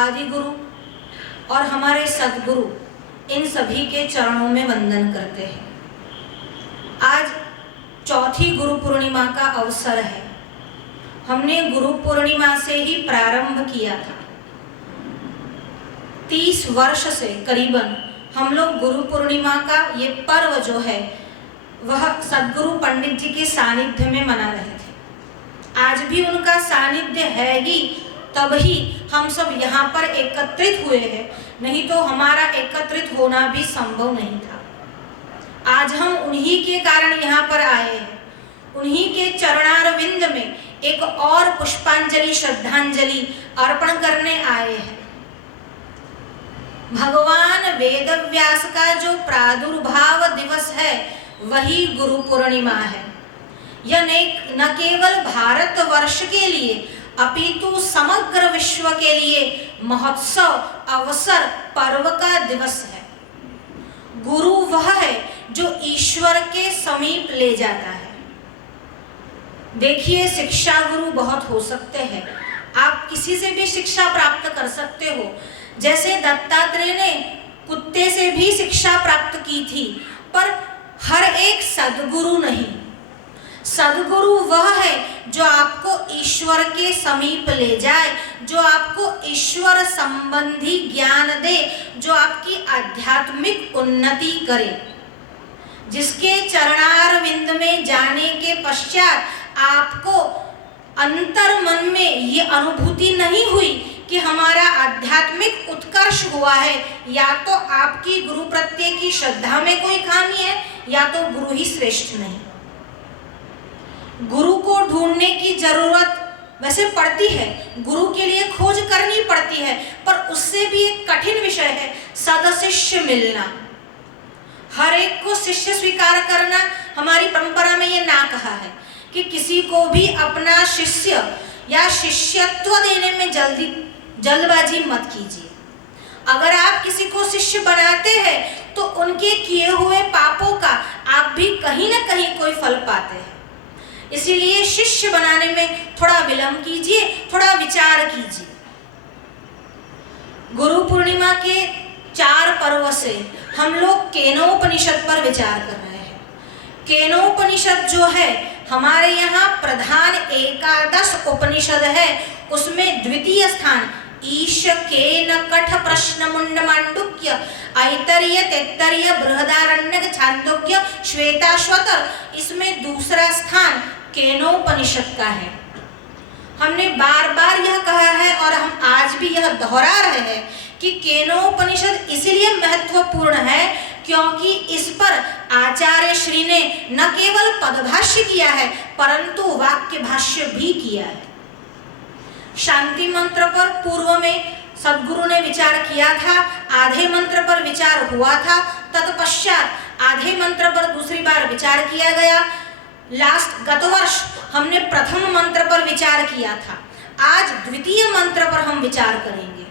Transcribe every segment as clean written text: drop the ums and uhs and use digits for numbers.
आदि गुरु और हमारे सद्गुरु, इन सभी के चरणों में वंदन करते हैं। आज चौथी गुरु पूर्णिमा का अवसर है। हमने गुरु पूर्णिमा से ही प्रारंभ किया था। 30 वर्ष से करीबन हम लोग गुरु पूर्णिमा का ये पर्व जो है वह सद्गुरु पंडित जी के सानिध्य में मना रहे थे। आज भी उनका सानिध्य है ही, तभी हम सब यहाँ पर एकत्रित हुए हैं, नहीं तो हमारा एकत्रित होना भी संभव नहीं था। आज हम उन्हीं के कारण यहाँ पर आए हैं। उन्हीं के चरणारविंद में एक और पुष्पांजलि, श्रद्धांजलि अर्पण करने आए हैं। भगवान वेदव्यास का जो प्रादुर्भाव दिवस है वही गुरु पूर्णिमा है। यह न केवल भारतवर्ष के लिए अपितु समग्र विश्व के लिए महोत्सव, अवसर, पर्व का दिवस है। गुरु वह है जो ईश्वर के समीप ले जाता है। देखिए, शिक्षा गुरु बहुत हो सकते हैं। आप किसी से भी शिक्षा प्राप्त कर सकते हो। जैसे दत्तात्रेय ने कुत्ते से भी शिक्षा प्राप्त की थी, पर हर एक सद्गुरु नहीं। सद्गुरु वह है जो आपको ईश्वर के समीप ले जाए, जो आपको ईश्वर संबंधी ज्ञान दे, जो आपकी आध्यात्मिक उन्नति करे, जिसके चरणारविंद में जाने के पश्चात आपको अंतर मन में ये अनुभूति नहीं हुई कि हमारा आध्यात्मिक उत्कर्ष हुआ है। या तो आपकी गुरु प्रत्यय की श्रद्धा में कोई खामी है, या तो गुरु ही श्रेष्ठ नहीं। गुरु को ढूंढने की जरूरत वैसे पड़ती है, गुरु के लिए खोज करनी पड़ती है, पर उससे भी एक कठिन विषय है सदशिष्य मिलना। हर एक को शिष्य स्वीकार करना हमारी परंपरा में ये ना कहा है कि किसी को भी अपना शिष्य या शिष्यत्व देने में जल्दबाजी मत कीजिए। अगर आप किसी को शिष्य बनाते हैं तो उनके किए हुए पापों का आप भी कहीं ना कहीं कोई फल पाते हैं। इसीलिए शिष्य बनाने में थोड़ा विलंब कीजिए, थोड़ा विचार कीजिए। गुरु पूर्णिमा के 4 पर्व से हम लोग केनोपनिषद पर विचार कर रहे हैं। केनोपनिषद जो है हमारे यहाँ प्रधान 11 उपनिषद है, उसमें द्वितीय स्थान ईश केन कठ प्रश्न मुंड मांडुक्य ऐतरेय तैत्तरीय बृहदारण्यक छांदोग्य श्वेताश्वतर, इसमें दूसरा स्थान केनोपनिषद का है। हमने बार बार यह कहा है और हम आज भी यह दोहरा रहे हैं कि केनोपनिषद इसलिए महत्वपूर्ण है क्योंकि इस पर आचार्य श्री ने न केवल पदभाष्य किया है परंतु वाक्य भाष्य भी किया है। शांति मंत्र पर पूर्व में सद्गुरु ने विचार किया था, आधे मंत्र पर विचार हुआ था, तत्पश्चात आधे मंत्र पर दूसरी बार विचार किया गया। गत वर्ष हमने प्रथम मंत्र पर विचार किया था, आज द्वितीय मंत्र पर हम विचार करेंगे।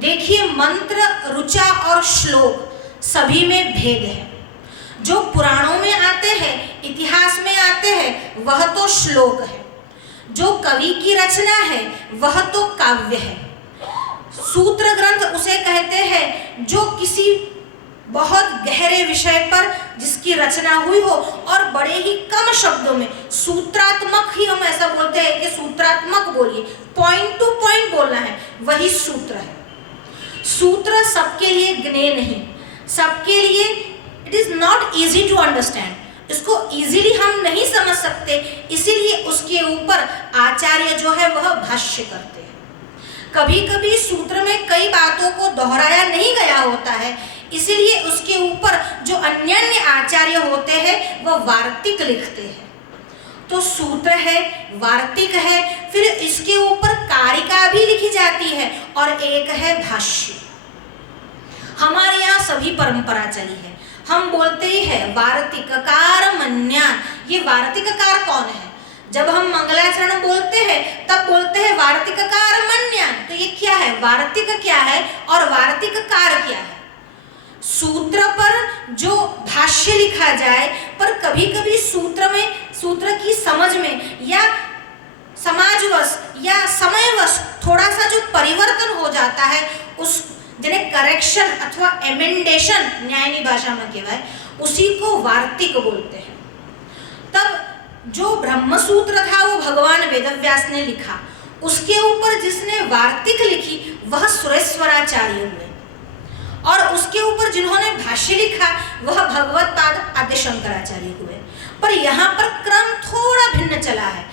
देखिए, मंत्र, ऋचा और श्लोक सभी में भेद है। जो पुराणों में आते हैं, इतिहास में आते हैं, वह तो श्लोक है। जो कवि की रचना है वह तो काव्य है। सूत्र ग्रंथ उसे कहते हैं जो किसी बहुत गहरे विषय पर जिसकी रचना हुई हो और बड़े ही कम शब्दों में, सूत्रात्मक ही हम ऐसा बोलते हैं कि सूत्रात्मक बोलिए, पॉइंट टू पॉइंट बोलना है, वही सूत्र है। सूत्र सबके लिए ज्ञेय नहीं, सबके लिए it is not easy to understand. इसको इजीली हम नहीं समझ सकते, इसीलिए उसके ऊपर आचार्य जो है वह भाष्य करते हैं। कभी कभी सूत्र में कई बातों को दोहराया नहीं गया होता है, इसीलिए उसके ऊपर जो अन्य आचार्य होते हैं वह वार्तिक लिखते हैं। तो सूत्र है, वार्तिक है, फिर इसके ऊपर कारिका भी लिखी जाती है और एक है भाष्य। हमारे यहाँ सभी परंपरा चली है, हम बोलते ही है वार्तिककार मन्यान। ये वार्तिककार कौन है? जब हम मंगलाचरण बोलते हैं तब बोलते हैं वार्तिककार मन्यान। तो ये क्या है? वार्तिक क्या है और वार्तिककार क्या है? सूत्र पर जो भाष्य लिखा जाए, पर कभी कभी सूत्र की समझ में या समाजवश या समयवश थोड़ा सा जो परिवर्तन हो जाता है उस જેને करेक्शन अथवा एमेंडेशन न्यायनी भाषा में कहवाय उसी को वार्तिक बोलते हैं। तब जो ब्रह्मसूत्र था वो भगवान वेदव्यास ने लिखा, उसके ऊपर जिसने वार्तिक लिखी वह सुरेश्वराचार्य हुए और उसके ऊपर जिन्होंने भाष्य लिखा वह भगवत्पाद आद्य शंकराचार्य हुए। पर यहाँ पर क्रम थोड़ा भिन्न चला है।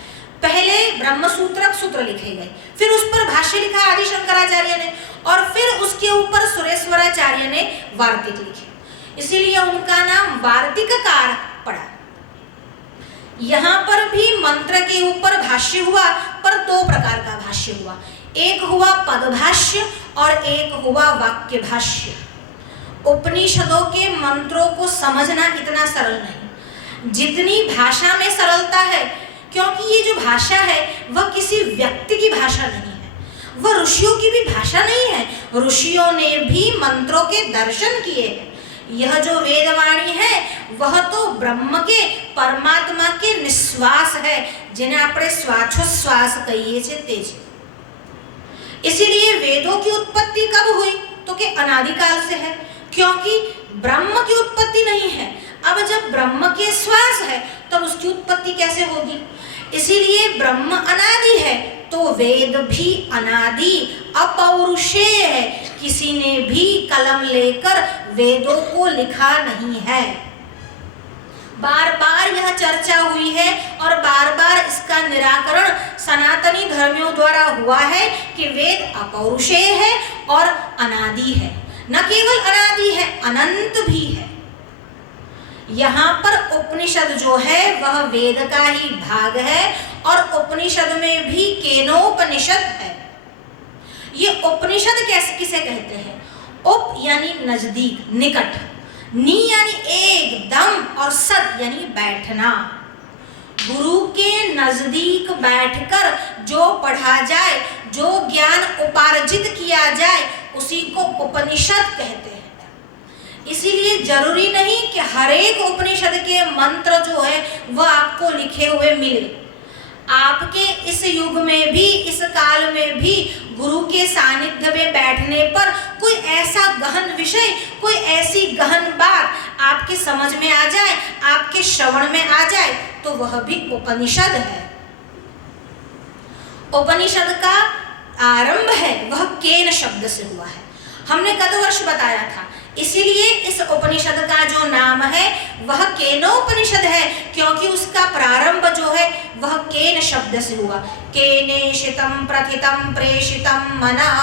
पहले ब्रह्मसूत्रक सूत्र लिखे गए, फिर उस पर भाष्य लिखा आदि शंकराचार्य ने और फिर उसके ऊपर सुरेश्वराचार्य ने वार्तिक लिखे, इसीलिए उनका नाम वार्तिककार पड़ा। यहाँ पर भी मंत्र के ऊपर भाष्य हुआ, पर दो प्रकार का भाष्य हुआ, एक हुआ पदभाष्य और एक हुआ वाक्य भाष्य। उपनिषदों के मंत्रों को समझना इतना सरल नहीं जितनी भाषा में सरलता है, क्योंकि ये जो भाषा है वह किसी व्यक्ति की भाषा नहीं है, वह ऋषियों की भी भाषा नहीं है। ऋषियों ने भी मंत्रों के दर्शन किए हैं। यह जो वेदवाणी है वह तो ब्रह्म के परमात्मा के निश्वास है, जिन्हें આપણે શ્વાસોશ્વાસ કહીએ છે તે છે। इसीलिए वेदों की उत्पत्ति कब हुई तो कि अनादिकाल से है, क्योंकि ब्रह्म की उत्पत्ति नहीं है। अब जब ब्रह्म के श्वास है तब उसकी उत्पत्ति कैसे होगी? इसीलिए ब्रह्म अनादि है तो वेद भी अनादि अपौरुषेय है। किसी ने भी कलम लेकर वेदों को लिखा नहीं है। बार बार यह चर्चा हुई है और बार बार इसका निराकरण सनातनी धर्मियों द्वारा हुआ है कि वेद अपौरुषेय है और अनादि है। न केवल अनादि है, अनंत भी है। यहाँ पर उपनिषद जो है वह वेद का ही भाग है और उपनिषद में भी केनोपनिषद है। ये उपनिषद कैसे किसे कहते हैं? उप यानी नजदीक, निकट, नी यानी एकदम और सद यानी बैठना। गुरु के नजदीक बैठकर जो पढ़ा जाए, जो ज्ञान उपार्जित किया जाए उसी को उपनिषद कहते हैं। इसीलिए जरूरी नहीं कि हर एक उपनिषद के मंत्र जो है वह आपको लिखे हुए मिले। आपके इस युग में भी, इस काल में भी गुरु के सानिध्य में बैठने पर कोई ऐसा गहन विषय, कोई ऐसी गहन बात आपके समझ में आ जाए, आपके श्रवण में आ जाए तो वह भी उपनिषद है। उपनिषद का आरंभ है वह केन शब्द से हुआ है। हमने गत वर्ष बताया था, इसीलिए इस उपनिषद का जो नाम है वह केनोपनिषद है, क्योंकि उसका प्रारंभ जो है वह केन शब्द से हुआ। केनेशितं प्रथितं प्रेषितं मनः।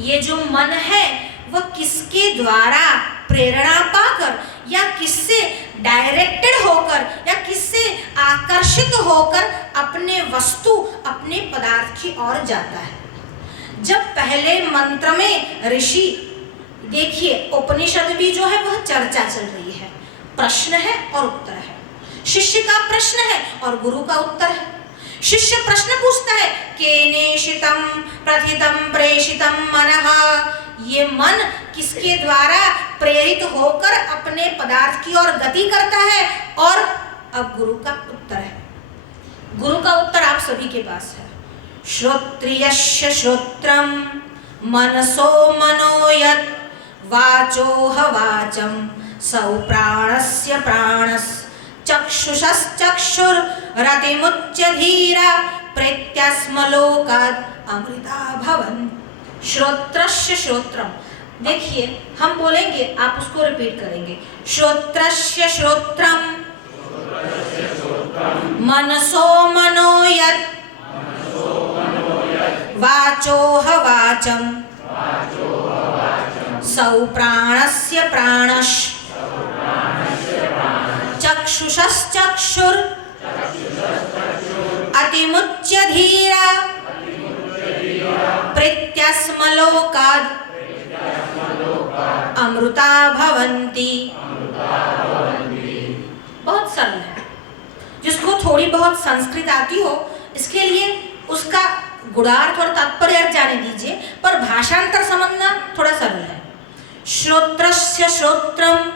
ये जो मन है वह किसके द्वारा प्रेरणा पाकर या किससे डायरेक्टेड होकर या किससे आकर्षित होकर अपने वस्तु, अपने पदार्थ की ओर जाता है। जब पहले मंत्र में ऋषि, देखिए उपनिषद भी जो है वह चर्चा चल रही है, प्रश्न है और उत्तर है। शिष्य का प्रश्न है और गुरु का उत्तर है। शिष्य प्रश्न पूछता है, केनेशितं प्रथितं प्रेषितं मनः। ये मन किसके द्वारा प्रेरित होकर अपने पदार्थ की ओर गति करता है? और अब गुरु का उत्तर है। गुरु का उत्तर आप सभी के पास है। श्रोत्रियस्य श्रोत्रम मनसो मनो यत् वाचोह वाचं सौ प्राणस्य प्राणस् चक्षुषश्चक्षुर्रतिमुच्य धीरा प्रेत्यास्म लोकात् अमृता भवन। श्रोत्रस्य श्रोत्रम, देखिए हम बोलेंगे आप उसको रिपीट करेंगे। श्रोत्रस्य श्रोत्रम मनसो मनो यत् वाचोह वाचं सौ प्राणस्य प्राणश् चक्षुषश्चक्षुर् अतिमुच्य धीरा प्रेत्यास्म लोकात् अमृता भवन्ति। बहुत सरल है। जिसको थोड़ी बहुत संस्कृत आती हो इसके लिए उसका गुणार्थ और तात्पर्य जाने दीजिए, पर भाषांतर समझना थोड़ा सरल है। श्रोत्रस्य श्रोत्रम,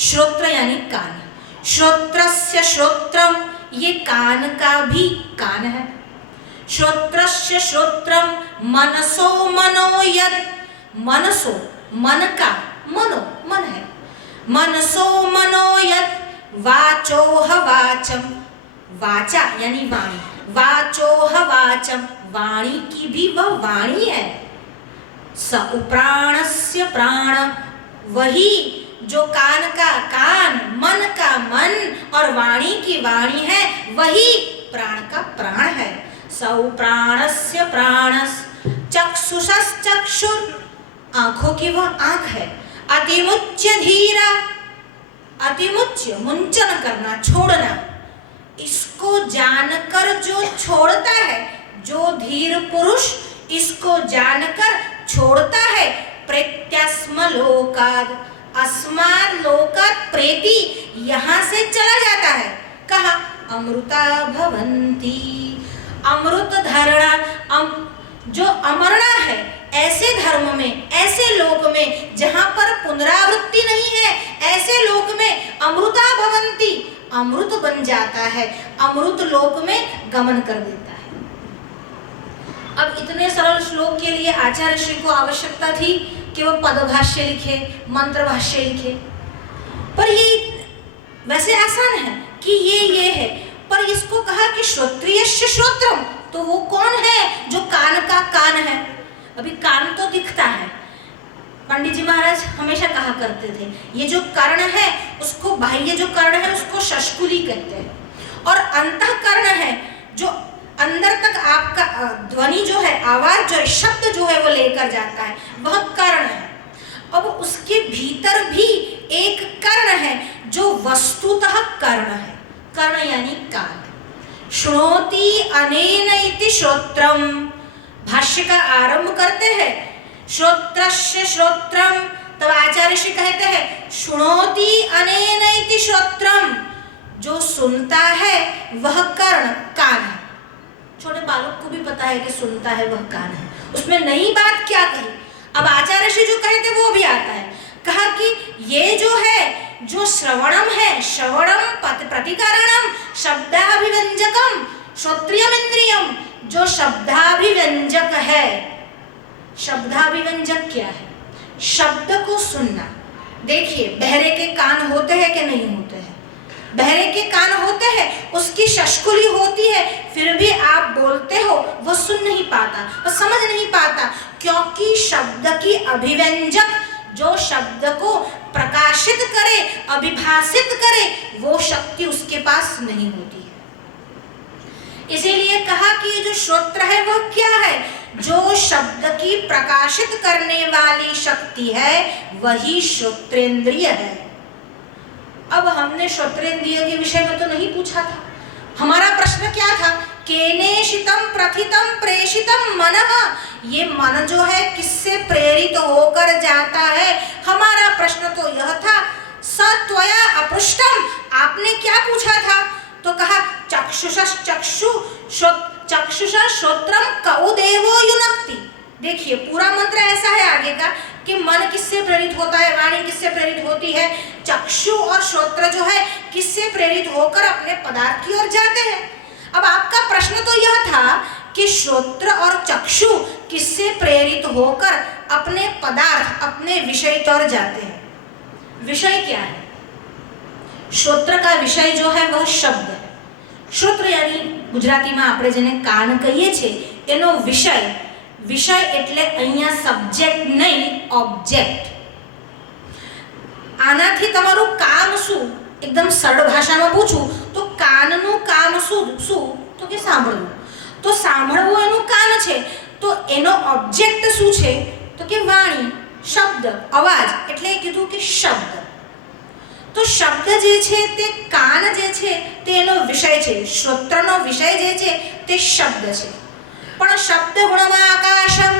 श्रोत्र यानी कान, श्रोत्रस्य श्रोत्रम ये कान का भी कान है। श्रोत्रस्य श्रोत्रम मनसो मनो यद, मनसो मन का, मनो मन है, मनसो मनो यद वाचोह वाचम, वाचा यानी वाणी, वाचोह वाचम वाणी की भी वह वाणी है। स प्राणस्य प्राण, वही जो कान का कान, मन का मन और वाणी की वाणी है, वही प्राण का प्राण है। सौ प्राणस्य प्राणस, चक्षुषश्चक्षुर, आंखों की वह आंख है। अतिमुच्य धीरा, अतिमुच्य मुंचन करना, छोड़ना, इसको जानकर जो छोड़ता है, जो धीर पुरुष इसको जानकर छोड़ता है, प्रेत्यस्म लोकाद, अस्माद लोकात प्रेति, यहाँ से चला जाता है। कहा? अमृता भवंती, अमृत धारणा, जो अमरना है ऐसे धर्म में, ऐसे लोक में जहाँ पर पुनरावृत्ति नहीं है, ऐसे लोक में अमृता भवंती, अमृत बन जाता है, अमृत लोक में गमन कर देता है। अब इतने सरल श्लोक के लिए आचार्य श्री को आवश्यकता थी कि वो पदभाष्य लिखे, मंत्र भाष्य लिखे, पर ये वैसे आसान है कि ये है, पर इसको कहा कि श्रोत्रियस्य श्रोत्रम, तो वो कौन है जो कान का कान है? अभी कान तो दिखता है, पंडित जी महाराज हमेशा कहा करते थे ये जो कर्ण है उसको, बाह्य जो कर्ण है उसको शष्कुली कहते हैं, और अंतःकरण है जो अंदर तक आपका ध्वनि जो है, आवाज जो है, शब्द जो है वो लेकर जाता है, वह कर्ण है। अब उसके भीतर भी एक कर्ण है जो वस्तुतः कर्ण है, कर्ण यानी कान। श्रोति अनेन इति श्रोत्रम, भाष्य का आरंभ करते हैं श्रोत्रस्य श्रोत्रम, तब आचार्य श्री कहते हैं श्रोति अनेन इति श्रोत्रम, जो सुनता है वह कर्ण कान है। छोटे बालक को भी पता है कि सुनता है वह कान है, उसमें नई बात क्या कही? अब आचार्य श्री जो कहते वो भी आता है, कहा कि ये जो है, जो श्रवणम है, श्रवणम प्रतिकारणम शब्दाभिव्यंजकम श्रोत्रियम इंद्रियम, जो शब्दाभिव्यंजक है। शब्दाभिव्यंजक क्या है? शब्द को सुनना। देखिए बहरे के कान होते हैं कि नहीं होते हैं? बहरे के कान होते हैं, उसकी शष्कुली होती है, फिर भी आप बोलते हो वो सुन नहीं पाता, वो समझ नहीं पाता, क्योंकि शब्द की अभिव्यंजक, जो शब्द को प्रकाशित करे, अभिभाषित करे, वो शक्ति उसके पास नहीं होती है। इसीलिए कहा कि ये जो श्रोत्र है वह क्या है? जो शब्द की प्रकाशित करने वाली शक्ति है वही श्रोत्रेंद्रिय है। अब हमने श्रोत्रेंद्रिय के विषय में तो नहीं पूछा था, हमारा प्रश्न क्या था? केनेशितम प्रथितम प्रेषितम मनः, ये मन जो है किससे प्रेरित होकर जाता है? हमारा प्रश्न तो यह था। सत्वया अपृष्टम, आपने क्या पूछा था? तो कहा चक्षुषश्चक्षु चक्षुषा श्रोत्रम कौ देवो युनक्ति। देखिए पूरा मंत्र ऐसा है आगे का कि मन किससे प्रेरित होता है, वाणी किससे प्रेरित होती है, चक्षु और श्रोत्र जो है किससे प्रेरित होकर अपने पदार्थ की ओर जाते हैं। अब आपका प्रश्न तो यह था कि श्रोत्र और चक्षु किससे प्रेरित होकर अपने पदार्थ, अपने विषय की ओर जाते हैं। विषय क्या है? श्रोत्र का विषय जो है वह शब्द है। श्रोत्र यानी ગુજરાતીમાં આપણે જેને કાન કહીએ છે એનો વિષય, વિષય એટલે અહીંયા સબ્જેક્ટ નહીં, ઓબ્જેક્ટ। આનાથી તમારું કામ શું? એકદમ સરળ ભાષામાં પૂછું તો કાનનું કામ શું? તો કે સાંભળવું। તો સાંભળવું એનું કાન છે, તો એનો ઓબ્જેક્ટ શું છે? તો કે વાણી, શબ્દ, અવાજ, એટલે કીધું કે શબ્દ। तो शब्द जे छे ते कान जे छे तेनो विषय छे, श्रोत्रनो विषय जे छे ते शब्द छे। पण शब्द गुणमा आकाशम,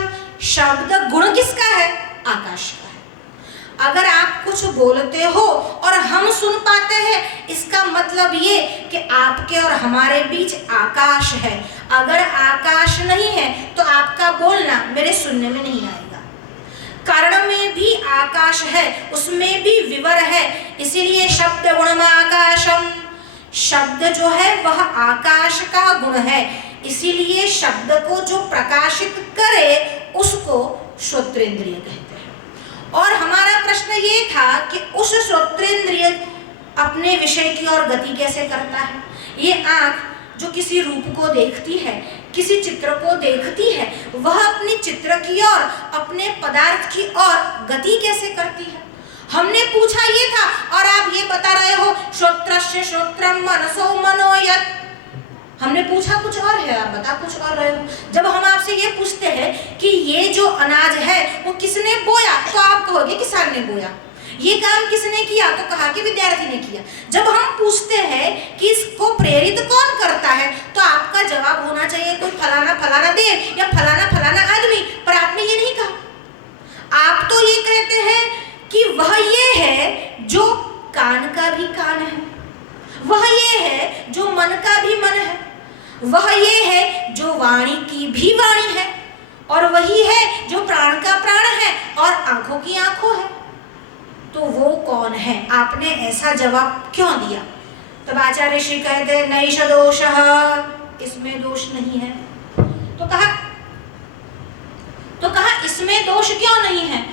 शब्द गुण किसका है? आकाश का है। अगर आप कुछ बोलते हो और हम सुन पाते हैं, इसका मतलब ये कि आपके और हमारे बीच आकाश है। अगर आकाश नहीं है तो आपका बोलना मेरे सुनने में नहीं आएगा। कारण में भी आकाश है, उसमें भी विवर है, इसीलिए शब्द गुणम आकाशम, शब्द जो है वह आकाश का गुण है, इसीलिए शब्द को जो प्रकाशित करे उसको श्रोत्रेंद्रिय कहते हैं। और हमारा प्रश्न ये था कि उस श्रोत्रेंद्रिय अपने विषय की ओर गति कैसे करता है। ये आँख जो किसी रूप को देखती है, किसी चित्र को देखती है, वह अपने चित्र की ओर, अपने पदार्थ की ओर गति कैसे करती है। हमने पूछा ये था और आप ये बता रहे हो श्रोत्रस्य श्रोत्रम मनसो मनोयत। हमने पूछा कुछ और है, आप बता कुछ और रहे हो। जब हम आपसे ये पूछते हैं कि ये जो अनाज है वो किसने बोया, तो आप कहोगे किसान ने बोया। ये काम किसने किया, तो कहा कि विद्यार्थी ने किया। जब हम पूछते हैं कि इसको प्रेरित कौन करता है, तो आपका जवाब होना चाहिए कोई फलाना फलाना देव या फलाना फलाना आदमी, पर आपने ये नहीं कहा। आप तो ये कहते हैं कि वह ये है जो कान का भी कान है, वह ये है जो मन का भी मन है, वह ये है जो वाणी की भी वाणी है, और वही है जो प्राण का प्राण है और आंखों की आंखों है। तो वो कौन है? आपने ऐसा जवाब क्यों दिया? तब आचार्य श्री कहते नैष दोषः, इसमें दोष नहीं है। तो कहा इसमें दोष क्यों नहीं है?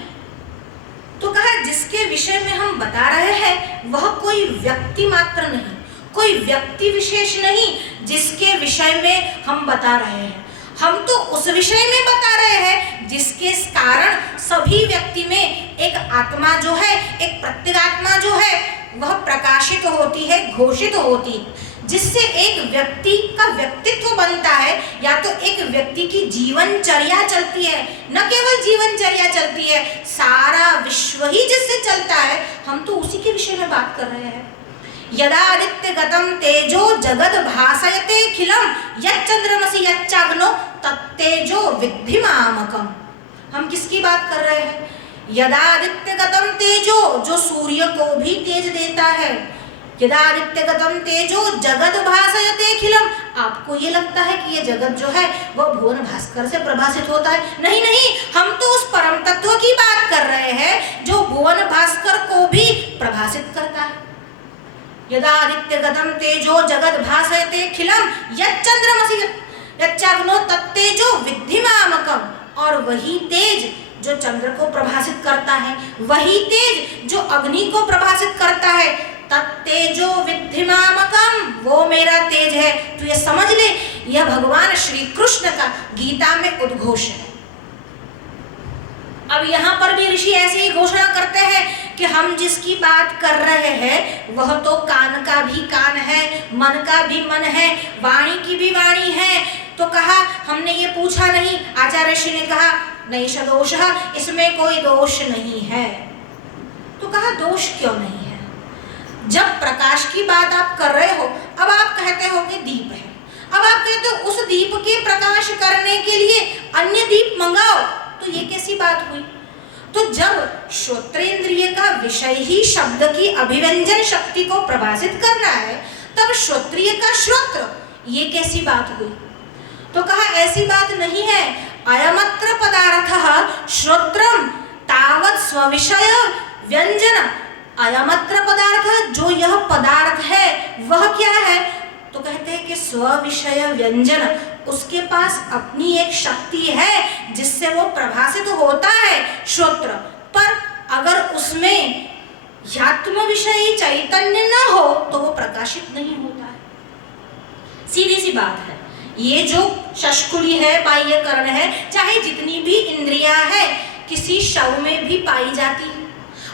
तो कहा जिसके विषय में हम बता रहे हैं वह कोई व्यक्ति मात्र नहीं, कोई व्यक्ति विशेष नहीं जिसके विषय में हम बता रहे हैं। हम तो उस विषय में बता रहे हैं जिसके कारण सभी व्यक्ति में एक आत्मा जो है, एक प्रत्यगात्मा जो है वह प्रकाशित होती है, घोषित होती है, जिससे एक व्यक्ति का व्यक्तित्व बनता है, या तो एक व्यक्ति की जीवनचर्या चलती है। न केवल जीवनचर्या चलती है, सारा विश्व ही जिससे चलता है। हम तो उसी के विषय में बात कर रहे हैं। यदादित्य गतम तेजो जगद भासयते खिलम यच्चंद्रमसि यच्चाग्नो तत्तेजो विद्धि मामकम। हम किसकी बात कर रहे हैं? यदादित्य गतम तेजो, जो सूर्य को भी तेज देता है। यदादित्य गतम तेजो जगद भासयते खिलम। आपको ये लगता है कि ये जगत जो है वह भुवन भास्कर से प्रभासित होता है? नहीं नहीं, हम तो उस परम तत्व की बात कर रहे हैं जो भुवन भास्कर को भी प्रभासित करता है। यदादित्य गतम तेजो जगद भासयते खिलम यच्चंद्रमसि यच्चाग्नो तत्तेजो विद्धि मामकम। और वही तेज जो चंद्र को प्रभासित करता है, वही तेज जो अग्नि को प्रभासित करता है, तत्तेजो विद्धि मामकम, वो मेरा तेज है। तो ये समझ ले, यह भगवान श्री कृष्ण का गीता में उद्घोष है। अब यहाँ पर भी ऋषि ऐसे ही घोषणा करते हैं कि हम जिसकी बात कर रहे हैं वह तो कान का भी कान है, मन का भी मन है, वाणी की भी वाणी है। तो कहा हमने ये पूछा नहीं, आचार्य ऋषि ने कहा नैष दोषः, इसमें कोई दोष नहीं है। तो कहा दोष क्यों नहीं है? जब प्रकाश की बात आप कर रहे हो, अब आप कहते हो कि दीप है, अब आप कहते हो उस दीप के प्रकाश करने के लिए अन्य दीप मंगाओ, तो ये कैसी बात हुई? तो जब श्रोत्रेंद्रिय का विषय ही शब्द की अभिव्यंजन शक्ति को प्रभाषित करना है, तब श्रोत्रिय का श्रोत्र, ये कैसी बात हुई? तो कहा ऐसी बात नहीं है। अयमत्र पदार्थः श्रोत्रम तावत् स्वविषय व्यंजन। अयमत्र पदार्थ, जो यह पदार्थ है वह क्या है? तो कहते हैं कि स्वविषय व्यंजन, उसके पास अपनी एक शक्ति है जिससे वो प्रभाषित होता है श्रोत्र। पर अगर उसमें यात्म विषयी चैतन्य न हो तो वो प्रकाशित नहीं होता है। सीधी सी बात है। ये जो शष्कुली है, बाह्य कर्ण है, चाहे जितनी भी इंद्रियां है, किसी शव में भी पाई जाती है,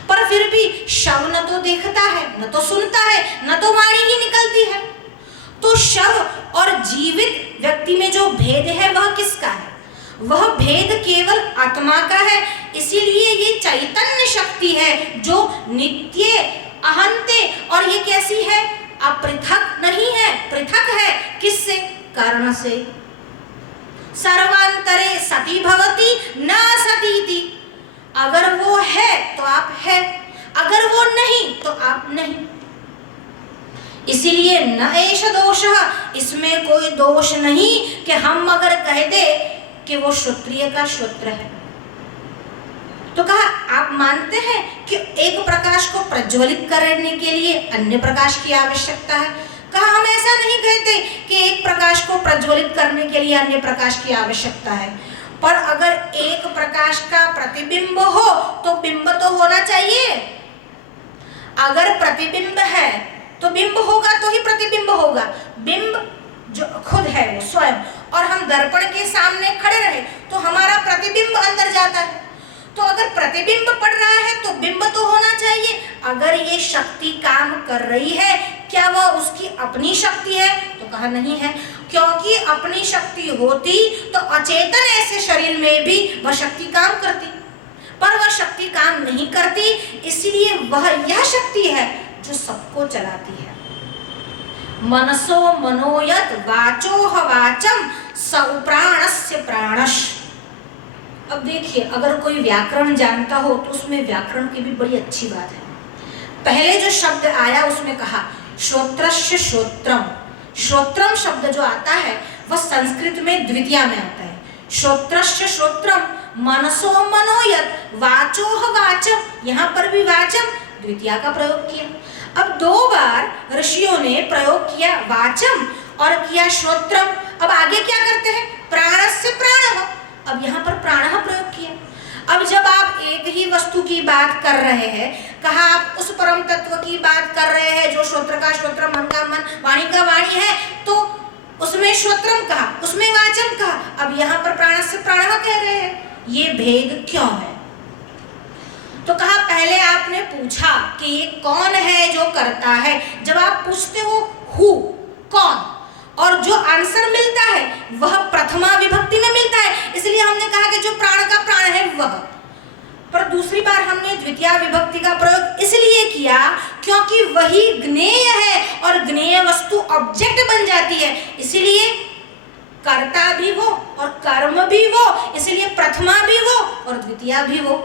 पर फिर भी शव न तो देखता है, न तो सुनता है, न तो वाणी ही निकलती है। तो शव और जीवित व्यक्ति में जो भेद है वह किसका है? वह भेद केवल आत्मा का है। इसीलिए ये चैतन्य शक्ति है जो नित्य अहंते, और ये कैसी है? अपृथक नहीं है, पृथक है। किससे? कारण से। सर्वांतरे सती भवति न सतीति। अगर वो है तो आप है, अगर वो नहीं तो आप नहीं। इसीलिए न एष दोषः, इसमें कोई दोष नहीं कि हम अगर कह दे कि वो श्रोत्रिय का श्रोत्र है। तो कहा आप मानते हैं कि एक प्रकाश को प्रज्वलित करने के लिए अन्य प्रकाश की आवश्यकता है? कहा हम ऐसा नहीं कहते कि एक प्रकाश को प्रज्वलित करने के लिए अन्य प्रकाश की आवश्यकता है, पर अगर एक प्रकाश का प्रतिबिंब हो तो बिंब तो होना चाहिए। अगर प्रतिबिंब है तो बिंब होगा तो ही प्रतिबिंब होगा। बिंब जो खुद है वो स्वयं, और हम दर्पण के सामने खड़े रहे तो हमारा प्रतिबिंब अंदर जाता है। तो अगर प्रतिबिंब पड़ रहा है तो बिंब तो होना चाहिए। अगर ये शक्ति काम कर रही है, क्या वह उसकी अपनी शक्ति है? तो कहा नहीं है, क्योंकि अपनी शक्ति होती तो अचेतन ऐसे शरीर में भी वह शक्ति काम करती, पर वह शक्ति काम नहीं करती, इसलिए वह यह शक्ति है जो सबको चलाती है। मनसो मनोयत वाचोह वाचम सौ प्राणस्य प्राणश। अब देखिए, अगर कोई व्याकरण जानता हो तो उसमें व्याकरण की भी बड़ी अच्छी बात है। पहले जो शब्द आया उसमें कहा श्रोत्रस्य श्रोत्रम। श्रोत्रम शब्द जो आता है वह संस्कृत में द्वितीया में आता है। श्रोत्रस्य श्रोत्रम, मनसो मनोयत वाचोह वाचम, यहाँ पर भी वाचम द्वितीया का प्रयोग किया। अब 2 बार ऋषियों ने प्रयोग किया वाचम और किया श्रोत्रम। अब आगे क्या करते हैं? प्राणस्य प्राणः। अब यहाँ पर प्राणः प्रयोग किया। अब जब आप एक ही वस्तु की बात कर रहे हैं, कहा आप उस परम तत्व की बात कर रहे हैं जो श्रोत्र का श्रोत्र, मन का मन, वाणी का वाणी है, तो उसमें श्रोत्रम कहा, उसमें वाचम कहा, अब यहाँ पर प्राणस्य प्राणः कह रहे हैं। ये भेद क्यों है? तो कहा पहले आपने पूछा कि ये कौन है जो करता है। जब आप पूछते हो हु, कौन, और जो आंसर मिलता है वह प्रथमा विभक्ति में मिलता है, इसलिए हमने कहा कि जो प्राण का प्राण है वह। पर दूसरी बार हमने द्वितीया विभक्ति का प्रयोग इसलिए किया क्योंकि वही ज्ञेय है और ज्ञेय वस्तु ऑब्जेक्ट बन जाती है, इसलिए कर्ता भी वो और कर्म भी वो, इसलिए प्रथमा भी वो और द्वितीया भी वो।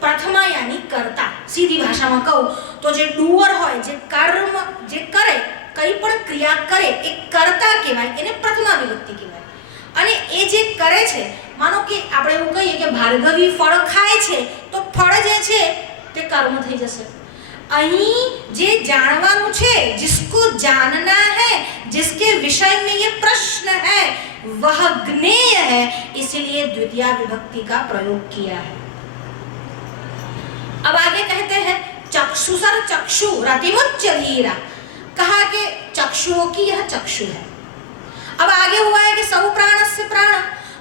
प्रथमा यानी कर्ता, सीधी भाषा में कहूं तो जे डूअर होय, जे कर्म जे करे, कई पण क्रिया करे, एक कर्ता कहेवाय, એને પ્રથમા વિભક્તિ કહેવાય। અને એ જે કરે છે, માનો કે આપણે એવું કહીએ કે ભાર્ગવી ફળ ખાય છે તો ફળ જે છે તે કર્મ થઈ જશે। અહીં જે જાણવાનું છે, जिसको जानना है, जिसके विषय में ये प्रश्न है, वह ज्ञेय है, इसलिए द्वितीया विभक्ति का प्रयोग किया है। अब आगे कहते हैं चक्षुसर चक्षु रतिमुच्च धीरा। कहा कि चक्षुओं की यह चक्षु है। अब आगे हुआ है कि सौ प्राणस्य प्राण,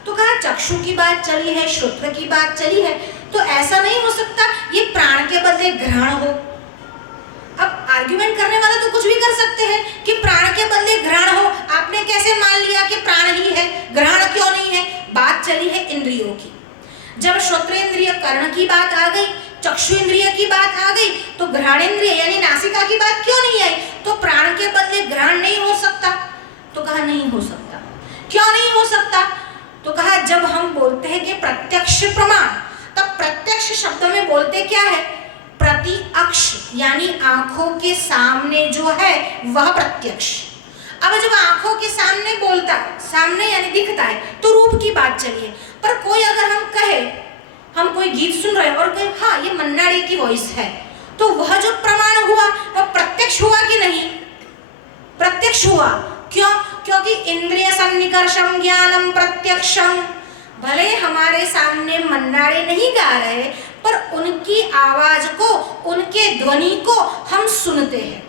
तो कहा चक्षु की बात चली है, श्रोत्र की बात चली है, तो ऐसा नहीं हो सकता ये प्राण के बदले ग्रहण हो। अब आर्ग्यूमेंट करने वाले तो कुछ भी कर सकते हैं कि प्राण के बदले ग्रहण हो। आपने कैसे मान लिया कि प्राण ही है, ग्रहण क्यों नहीं है? बात चली है इंद्रियों की। जब श्रोत्रेंद्रिय कर्ण की बात आ गई, चक्षु इंद्रिय की बात आ गई, तो घ्राण इंद्रिय यानी नासिका की बात क्यों नहीं आई? तो प्राण के बदले ग्रहण नहीं हो सकता। तो कहा नहीं हो सकता। क्यों नहीं हो सकता? तो कहा जब हम बोलते हैं कि प्रत्यक्ष प्रमाण, तब प्रत्यक्ष शब्द में बोलते क्या है? प्रत्यक्ष यानी आंखों के सामने जो है वह प्रत्यक्ष। अब जब आंखों के सामने बोलता है, सामने यानी दिखता है, तो रूप की बात चलिए। पर कोई अगर हम कहे, हम कोई गीत सुन रहे हैं और कहे हाँ ये मन्ना डे की वॉइस है, तो वह जो प्रमाण हुआ वह प्रत्यक्ष हुआ कि नहीं? प्रत्यक्ष हुआ। क्यों? क्योंकि इंद्रिय सन्निकर्षम ज्ञानम प्रत्यक्षम। भले हमारे सामने मन्ना डे नहीं गा रहे, पर उनकी आवाज को, उनके ध्वनि को हम सुनते हैं,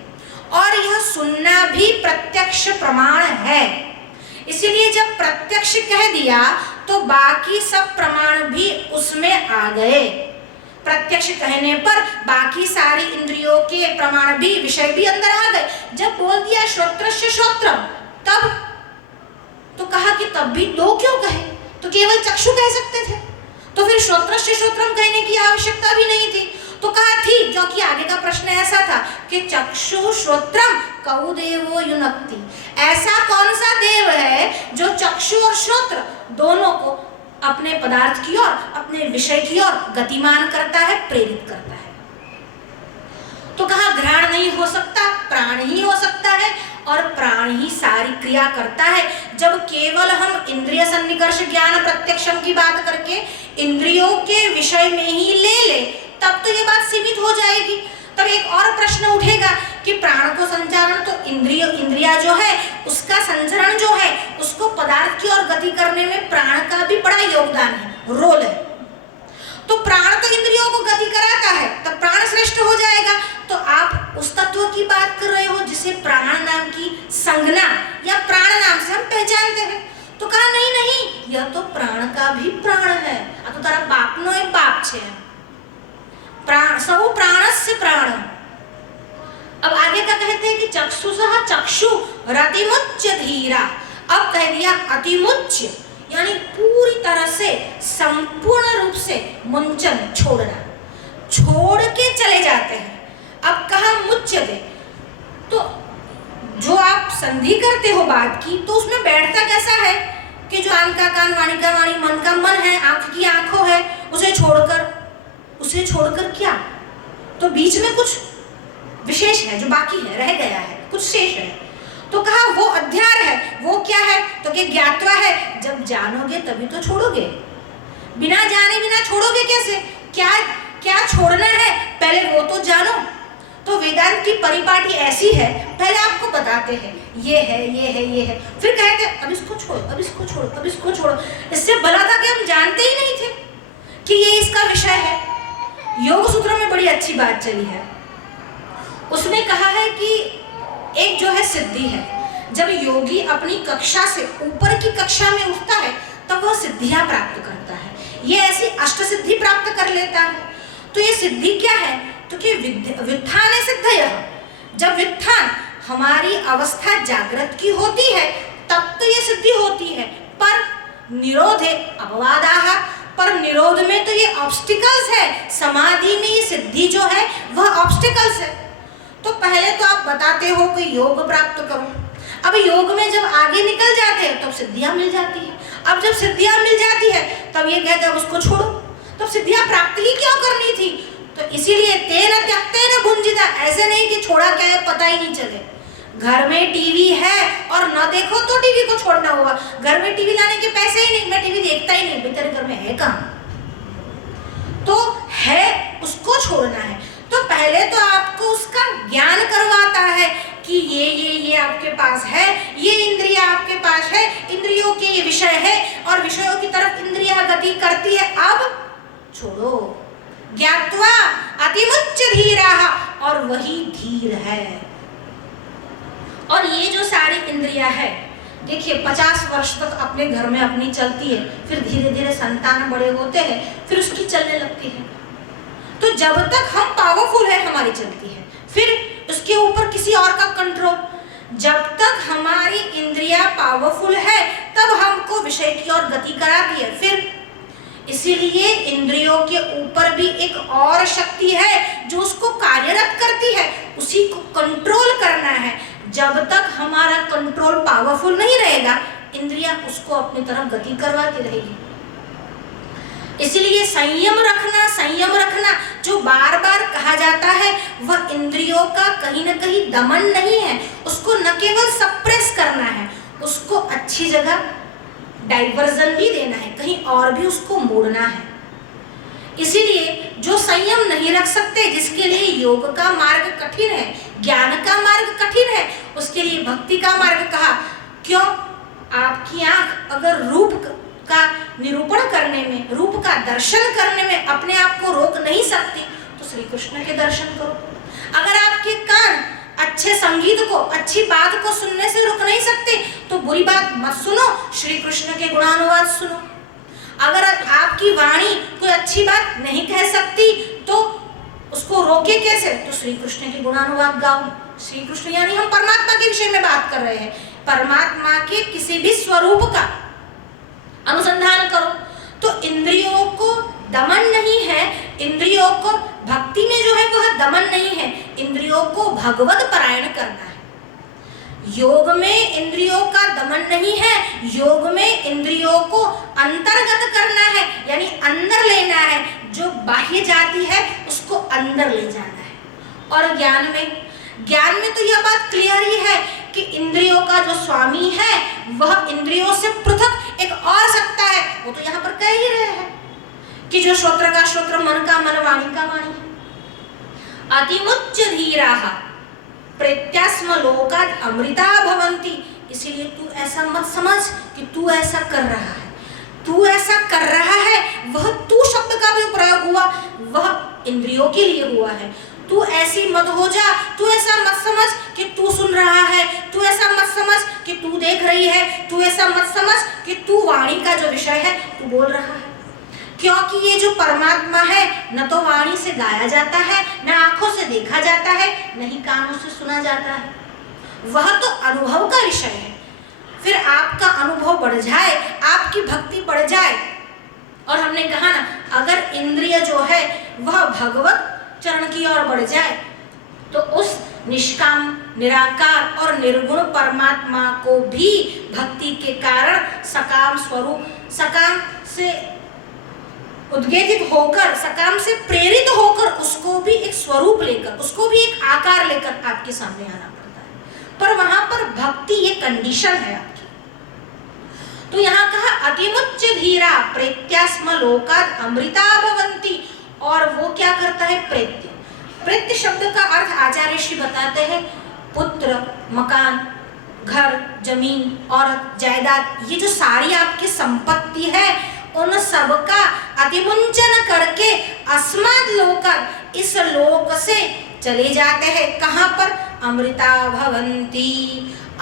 और यह सुनना भी प्रत्यक्ष प्रमाण है। इसीलिए जब प्रत्यक्ष कह दिया तो बाकी सब प्रमाण भी उसमें आ गए। प्रत्यक्ष कहने पर बाकी सारी इंद्रियों के प्रमाण भी, विषय भी अंदर आ गए। जब बोल दिया श्रोत्रस्य श्रोत्रम, तब तो कहा कि तब भी 2 क्यों कहे? तो केवल चक्षु कह सकते थे, तो फिर श्रोत्रस्य श्रोत्रम कहने की आवश्यकता भी नहीं थी। तो कहा ठीक, क्योंकि आगे का प्रश्न ऐसा था कि चक्षु श्रोत्रम कौ देवो युनक्ति। ऐसा कौन सा देव है जो चक्षु और श्रोत्र दोनों को अपने पदार्थ की ओर, अपने विषय की ओर गतिमान करता है, प्रेरित करता है? तो कहा घ्राण नहीं हो सकता, प्राण ही हो सकता है, और प्राण ही सारी क्रिया करता है। जब केवल हम इंद्रिय सन्निकर्ष ज्ञान प्रत्यक्षम की बात करके इंद्रियों के विषय में ही ले ले, तब तो ये बात सीमित हो जाएगी। तब तब एक और प्रश्न उठेगा कि प्राण को संचारण तो इंद्रिया जो है उसका संचरण जो है उसको पदार्थ की ओर गति करने में प्राण का भी बड़ा योगदान है, रोल है। तो प्राण तो इंद्रियों को गति कराता है, तब प्राण श्रेष्ठ हो जाएगा। तो आप उस तत्व की बात कर रहे हो जिसे प्राण नाम की संज्ञा या प्राण नाम से हम पहचानते हैं। तो कहा नहीं नहीं, यह तो प्राण का भी प्राण है, आ तो तारा बापनो एक बाप छे, प्राण सब प्राणस्य प्राण। अब आगे का कहते हैं कि चक्षुषः चक्षु रतिमुच्य धीरा। अब कह दिया अतिमुच्य, यानी पूरी तरह से संपूर्ण रूप से मुंचन, छोड़ना, छोड़ के चले जाते हैं। अब कहा मुच्यते, तो जो आप संधि करते हो बात की तो उसमें बैठता कैसा है कि जो कान का कान, वाणी का वाणी, मन का मन है, आंख की आंखों है, उसे छोड़कर क्या, तो बीच में कुछ विशेष है जो बाकी है, रह गया है, कुछ शेष है। तो कहा वो अध्यार है, वो क्या है, तो कि ज्ञात्वा है। जब जानोगे तभी तो छोड़ोगे, बिना जाने बिना छोड़ोगे कैसे? क्या क्या छोड़ना है पहले वो तो जानो। तो वेदांत की परिपाटी ऐसी है, पहले आपको बताते हैं ये है, ये है, ये है, फिर कहते हैं अब इसको छोड़ो, अब इसको छोड़ो, अब इसको छोड़ो। इससे भला था कि हम जानते ही नहीं थे कि ये इसका विषय है। योग सूत्र में बड़ी अच्छी बात चली है, उसमें कहा है कि एक जो है सिद्धि है, जब योगी अपनी कक्षा से ऊपर की कक्षा में उठता है तब वह सिद्धियां प्राप्त करता है, ये ऐसी अष्ट सिद्धि प्राप्त कर लेता है। तो ये सिद्धि क्या है, तो कि व्युत्थान सिद्धयः, जब व्युत्थान हमारी अवस्था जागृत की होती है तब तो ये सिद्धि होती है। पर निरोधे अपवादाः, पर निरोध में तो ये ऑब्स्टिकल्स है, समाधि में ये सिद्धि जो है वह ऑब्स्टिकल्स है। तो पहले तो आप बताते हो कि योग प्राप्त करो, अब योग में जब आगे निकल जाते हैं तब सिद्धियां मिल जाती है। अब जब सिद्धियां मिल जाती है तब ये कहते हैं अब उसको छोड़ो, तब सिद्धियां प्राप्त ही क्यों करनी थी। तो इसीलिए तेन त्यक्तेन भुंजिता, ऐसे नहीं कि छोड़ा क्या है पता ही नहीं चले। घर में टीवी है और न देखो तो टीवी को छोड़ना होगा, घर में टीवी लाने के पैसे ही नहीं, मैं टीवी देखता ही नहीं, तेरे घर में है कहाँ, तो है उसको छोड़ना है। तो पहले तो आपको उसका ज्ञान करवाता है कि ये आपके पास है, ये इंद्रिया आपके पास है, इंद्रियों के ये विषय है और विषयों की तरफ इंद्रिया गति करती है, अब छोड़ो। ज्ञात्वा अतिमुच्य धीराः, और वही धीर है। और ये जो सारी इंद्रिया है, देखिए 50 वर्ष तक अपने घर में अपनी चलती है, फिर धीरे धीरे संतान बड़े होते हैं, फिर उसकी चलने लगती है। तो जब तक हम पावरफुल है हमारी चलती है, फिर उसके ऊपर किसी और का कंट्रोल। जब तक हमारी इंद्रिया पावरफुल है तब हमको विषय की ओर गति कराती है। फिर इसीलिए इंद्रियों के ऊपर भी एक और शक्ति है जो उसको कार्यरत करती है, उसी को कंट्रोल करना है। जब तक हमारा कंट्रोल पावरफुल नहीं रहेगा, इंद्रिया उसको अपनी तरफ गति करवाती रहेगी। इसलिए संयम रखना जो बार बार कहा जाता है वह इंद्रियों का कहीं न कहीं दमन नहीं है, उसको न केवल सप्रेस करना है, उसको अच्छी जगह डाइवर्जन भी देना है, कहीं और भी उसको मोड़ना है। इसीलिए जो संयम नहीं रख सकते, जिसके लिए योग का मार्ग कठिन है, ज्ञान का मार्ग कठिन है, उसके लिए भक्ति का मार्ग कहा। क्यों? आपकी आंख अगर रूप का निरूपण करने में, रूप का दर्शन करने में अपने आप को रोक नहीं सकती तो श्री कृष्ण के दर्शन करो। अगर आपके कान अच्छे संगीत को, अच्छी बात को सुनने से रुक नहीं सकते तो बुरी बात मत सुनो, श्री कृष्ण के गुणानुवाद सुनो। अगर आपकी वाणी कोई अच्छी बात नहीं कह सकती तो उसको रोके कैसे, तो श्री कृष्ण के गुणानुवाद गाओ। श्री कृष्ण यानी हम परमात्मा के विषय में बात कर रहे हैं, परमात्मा के किसी भी स्वरूप का अनुसंधान करो। तो इंद्रियों को दमन नहीं है, इंद्रियों को भक्ति में जो है वह दमन नहीं है, इंद्रियों को भगवत परायण करना है। योग में इंद्रियों का दमन नहीं है, योग में इंद्रियों को अंतर्गत करना है, यानी अंदर लेना है, जो बाह्य जाती है उसको अंदर ले जाना है। और ज्ञान में तो यह बात क्लियर ही है कि इंद्रियों का जो स्वामी है वह इंद्रियों से पृथक एक और सत्ता है, वो तो यहाँ पर कह ही रहे हैं कि जो श्रोत्र का श्रोत्र, मन का मन, वाणी का वाणी। अतिमुच्च धीराः प्रेत्यास्म लोकात् अमृता भवन्ति। इसलिए तू ऐसा मत समझ कि तू ऐसा कर रहा है, तू ऐसा कर रहा है, वह तू शब्द का भी प्रयोग हुआ, वह इंद्रियों के लिए हुआ है। तू ऐसी मत हो जा, तू ऐसा मत समझ कि तू सुन रहा है, तू ऐसा मत समझ कि तू देख रही है, तू ऐसा मत समझ कि तू वाणी का जो विषय है तू बोल रहा है। क्योंकि ये जो परमात्मा है न तो वाणी से गाया जाता है, न आंखों से देखा जाता है, न ही कानों से सुना जाता है, वह तो अनुभव का विषय है। फिर आपका अनुभव बढ़ जाए, आपकी भक्ति बढ़ जाए, और हमने कहा ना अगर इंद्रिय जो है वह भगवत चरण की ओर बढ़ जाए तो उस निष्काम, निराकार और निर्गुण परमात्मा को भी भक्ति के कारण सकाम स्वरूप, सकाम से उद्गीत होकर, सकाम से प्रेरित होकर उसको भी एक स्वरूप लेकर, उसको भी एक आकार लेकर आपके सामने आना पड़ता है। पर वहां पर भक्ति ये कंडीशन है आपकी। तो यहाँ कहा अतिमुच्च धीरा प्रेत्यास्म लोकात् अमृता भवन्ति। और वो क्या करता है? प्रेत्य। प्रेत्य शब्द का अर्थ आचार्य श्री बताते हैं पुत्र, मकान, घर, जमीन, औरत, जायदाद, ये जो सारी आपकी संपत्ति है उन सब का अतिमुंचन करके अस्माद् लोकात्, इस लोक से चले जाते हैं। कहाँ पर? अमृता भवन्ति,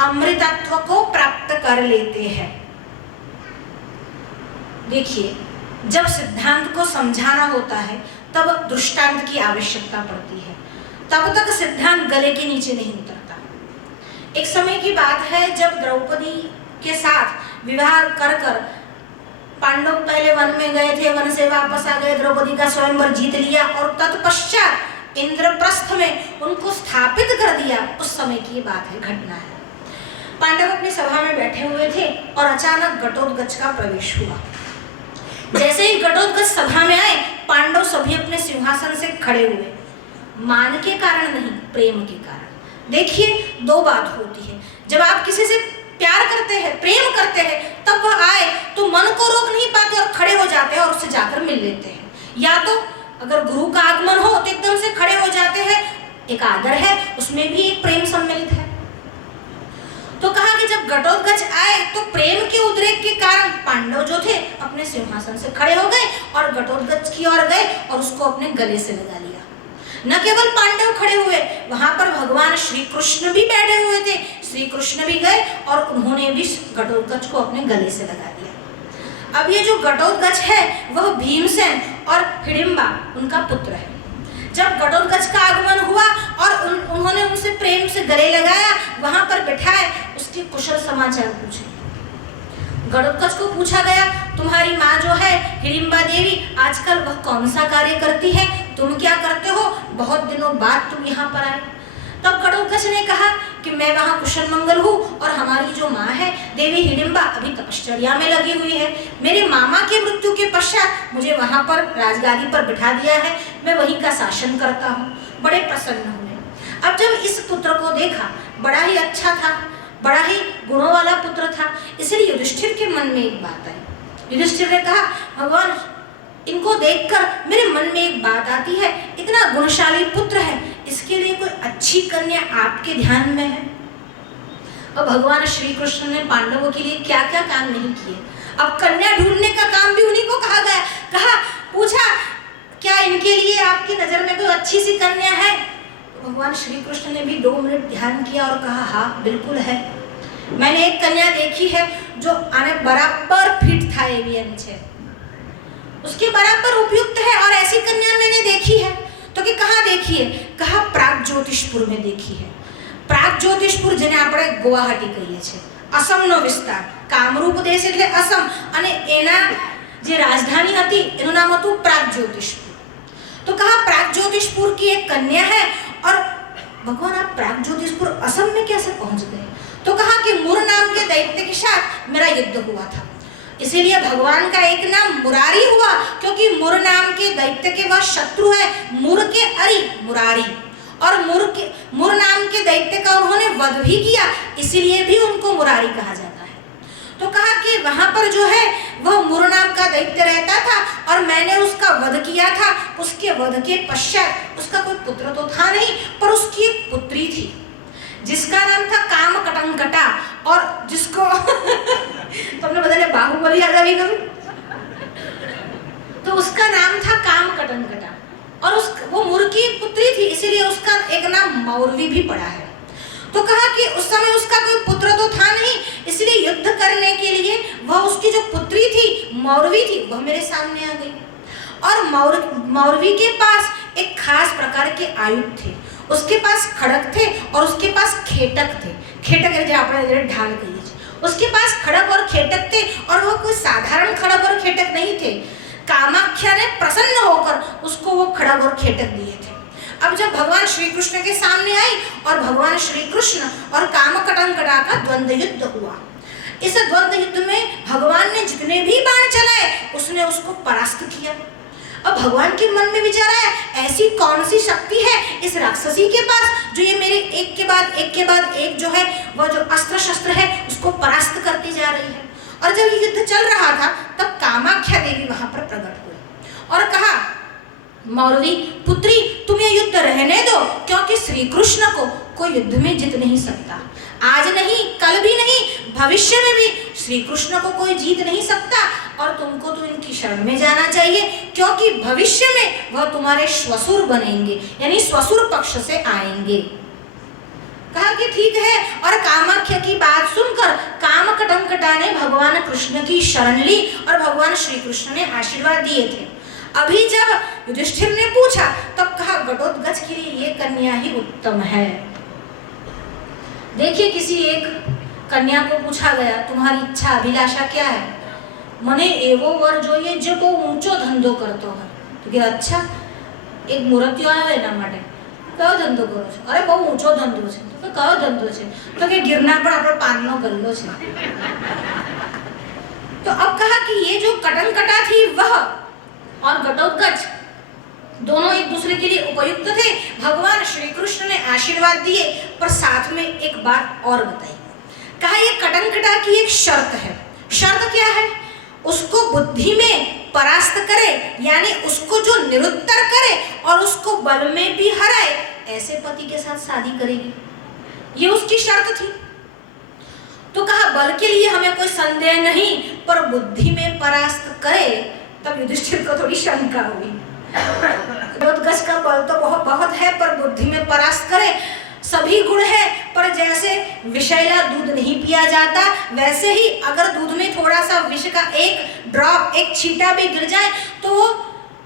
अमृतत्व को प्राप्त कर लेते हैं। देखिए, जब सिद्धांत को समझाना होता है तब दृष्टांत की आवश्यकता पड़ती है, तब तक सिद्धांत गले के नीचे नहीं उतरता। एक समय की बात है जब द्रौपदी के साथ विवाह कर कर पांडव पहले वन में गए थे, वन से वापस आ गए, द्रौपदी का स्वयंवर जीत लिया और तत्पश्चात इंद्रप्रस्थ में उनको स्थापित कर दिया। उस समय की बात है, घटना है। पांडव अपनी सभा में बैठे हुए थे और अचानक घटोत्कच का प्रवेश हुआ। जैसे ही घटोत्कच सभा में आए, पांडव सभी अपने सिंहासन से खड़े हुए, मान के कारण नहीं, प्रेम के कारण। देखिए, दो बात होती है, जब आप किसी से प्यार करते हैं, प्रेम करते हैं, तब वह आए तो मन को रोक नहीं पाते और खड़े हो जाते हैं और उससे जाकर मिल लेते हैं। या तो अगर गुरु का आगमन हो तो एकदम से खड़े हो जाते हैं, एक आदर है, उसमें भी एक प्रेम सम्मिलित है। तो कहा कि जब घटोत्कच आए तो प्रेम के उद्रेक के कारण पांडव जो थे अपने सिंहासन से खड़े हो गए और घटोत्कच की ओर गए और उसको अपने गले से लगा लिया। न केवल पांडव खड़े हुए, वहां पर भगवान श्री कृष्ण भी बैठे हुए थे। श्री कृष्ण भी गए और उन्होंने भी घटोत्कच को अपने गले से लगा दिया। अब ये जो घटोत्कच है वह भीमसेन और हिडिंबा उनका पुत्र है। जब घटोत्कच का आगमन हुआ और उन्होंने उनसे प्रेम से गले लगाया, वहां पर बिठाए, उसके कुशल समाचार पूछे। घटोत्कच को पूछा गया, तुम्हारी माँ जो है हिडिंबा देवी आजकल वह कौन सा कार्य करती है, तुम क्या करते हो, बहुत दिनों बाद तुम यहाँ पर आए। तब घटोत्कच ने कहा कि मैं वहाँ कुशल मंगल हूँ और हमारी जो माँ है देवी हिडिंबा अभी तपश्चर्या में लगी हुई है। मेरे मामा के मृत्यु के पश्चात मुझे वहाँ पर राजगादी पर बिठा दिया है, मैं वहीं का शासन करता हूँ। बड़े प्रसन्न हुए। अब जब इस पुत्र को देखा, बड़ा ही अच्छा था, बड़ा ही गुणों वाला पुत्र था, इसलिए युधिष्ठिर के मन में एक बात आई। युधिष्ठिर ने कहा, भगवान इनको देखकर मेरे मन में एक बात आती है, इतना गुणशाली पुत्र है, इसके लिए कोई अच्छी कन्या आपके ध्यान में है? और भगवान श्री कृष्ण ने पांडवों के लिए क्या क्या काम नहीं किए। अब कन्या ढूंढने का काम भी उन्हीं को कहा गया। कहा, पूछा क्या इनके लिए आपकी नजर में कोई अच्छी सी कन्या है? तो भगवान श्री कृष्ण ने भी 2 मिनट ध्यान किया और कहा, हाँ बिल्कुल है। मैंने एक कन्या देखी है जो आने बराबर फिट था, एवियन छे, उसके बराबर उपयुक्त है, और ऐसी कन्या मैंने देखी है। तो कि कहाँ देखी है? कहा प्राग ज्योतिषपुर में देखी है। प्राग ज्योतिषपुर જેને આપણે ગુવાહાટી કહીએ છીએ, અસમનો વિસ્તાર, કામરૂપ દેશ એટલે અસમ, અને એના જે રાજધાની હતી એનું નામ હતું प्राग ज्योतिषपुर। तो कहा प्राग ज्योतिषपुर की एक कन्या है, और भगवान आप प्राग ज्योतिषपुर असम में कैसे पहुंच गए? तो कहा कि मुर नाम के दैत्य के साथ मेरा युद्ध हुआ था, इसीलिए भगवान का एक नाम मुरारी हुआ, क्योंकि मुर नाम के दैत्य के वह शत्रु है, मुर के अरि मुरारी, और मुर नाम के दैत्य का उन्होंने वध भी किया, इसीलिए भी उनको मुरारी कहा जाता है। तो कहा कि वहां पर जो है वह मुर नाम का दैत्य रहता था और मैंने उसका वध किया था। उसके वध के पश्चात उसका कोई पुत्र तो था नहीं, पर उसकी एक पुत्री थी जिसका नाम था काम कटंकटा, और जिसको तुमने बताया बाहुबली याद आ गई कभी? तो उसका नाम था काम कटंकटा और वो मुर की पुत्री थी, इसीलिए उसका एक नाम मौरवी भी पड़ा है। तो कहा कि उस समय उसका कोई पुत्र तो था नहीं, इसलिए युद्ध करने के लिए वह उसकी जो पुत्री थी मौरवी थी वह मेरे सामने आ गई। और मौरवी के पास एक खास प्रकार के आयुध थे, उसके पास खड़ग थे और उसके पास खेटक थे। खेटक जो आपने ढाल कही, उसके पास खड़ग और खेटक थे और वह कोई साधारण खड़ग और खेटक नहीं थे। कामाख्या ने प्रसन्न होकर उसको वो खड़ग और खेटक दिए थे। अब जब भगवान श्री कृष्ण के सामने आई और भगवान श्री कृष्ण और कामकटंकटा का द्वंद्व युद्ध हुआ, इस द्वंद्व युद्ध में भगवान ने जितने भी बाण चलाए उसने उसको परास्त किया। अब भगवान के मन में विचार आया, ऐसी कौन सी शक्ति है इस राक्षसी के पास जो ये मेरे एक के बाद एक जो है वह जो अस्त्र शस्त्र है उसको परास्त करती जा रही है। और जब ये युद्ध चल रहा था तब कामाख्या देवी वहां पर प्रकट हुई और कहा, मौरवी पुत्री तुम ये युद्ध रहने दो, क्योंकि श्री कृष्ण को कोई युद्ध में जीत नहीं सकता। आज नहीं, कल भी नहीं, भविष्य में भी श्री कृष्ण को कोई जीत नहीं सकता और तुमको तो इनकी शरण में जाना चाहिए, क्योंकि भविष्य में वह तुम्हारे श्वशुर बनेंगे, यानी श्वशुर पक्ष से आएंगे। कहा कि ठीक है। और कामाख्या की बात सुनकर कामकटंकटा ने भगवान कृष्ण की शरण ली और भगवान श्री कृष्ण ने आशीर्वाद दिए थे। अभी जब युधिष्ठिर ने पूछा तब कहा, घटोत्कच के लिए ये कन्या ही उत्तम है। देखिए, किसी एक कन्या को पूछा गया, तुम्हारी इच्छा अभिलाषा क्या है? मने एवो वर જોઈએ જે બહુ ઊંચો ધંધો કરતો હોય। તો કે અચ્છા, એક મૂર્તિઓ આવે એના માટે કયો ધંધો કરો છો? અરે બહુ ઊંચો ધંધો છે। તો કયો ધંધો છે? તો કે गिरनार पर આપણો પાનનો ગલ્લો છે। तो अब कहा कि ये जो कटंकटा थी वह और घटोत्कच दोनों एक दूसरे के लिए उपयुक्त थे। भगवान श्री कृष्ण ने आशीर्वाद दिए, पर साथ में एक बात और बताई। कहा ये कटंकटा की एक शर्त है। शर्त क्या है? उसको बुद्धि में परास्त करे, यानी उसको जो निरुत्तर करे और उसको बल में भी हराए, ऐसे पति के साथ शादी करेगी। ये उसकी शर्त थी। तो कहा बल के लिए हमें कोई संदेह नहीं, पर बुद्धि में परास्त करे। तब युधिष्ठिर को थोड़ी शंका हुई। घटोत्कच का बल तो बहुत है, पर बुद्धि में परास्त करे। सभी गुण है, पर जैसे विषैला दूध नहीं पिया जाता, वैसे ही अगर दूध में थोड़ा सा विष का एक ड्रॉप, एक छींटा भी गिर जाए तो वो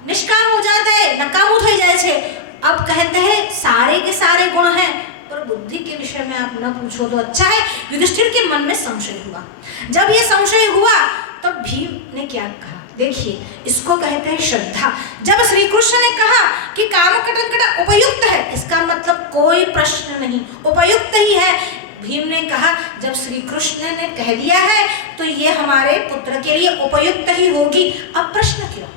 निष्काम हो जाता है, नकामू થઈ જાય છે। अब कहते हैं सारे के सारे गुण हैं, पर बुद्धि के विषय में आप न पूछो तो अच्छा है। युधिष्ठिर के मन में संशय हुआ। जब ये संशय हुआ तब भीम ने क्या कहा? देखिए, इसको कहते हैं श्रद्धा। जब श्री कृष्ण ने कहा कि कामकटंकटा उपयुक्त है, इसका मतलब कोई प्रश्न नहीं, उपयुक्त ही है। भीम ने कहा जब श्री कृष्ण ने कह दिया है तो ये हमारे पुत्र के लिए उपयुक्त ही होगी, अब प्रश्न क्यों?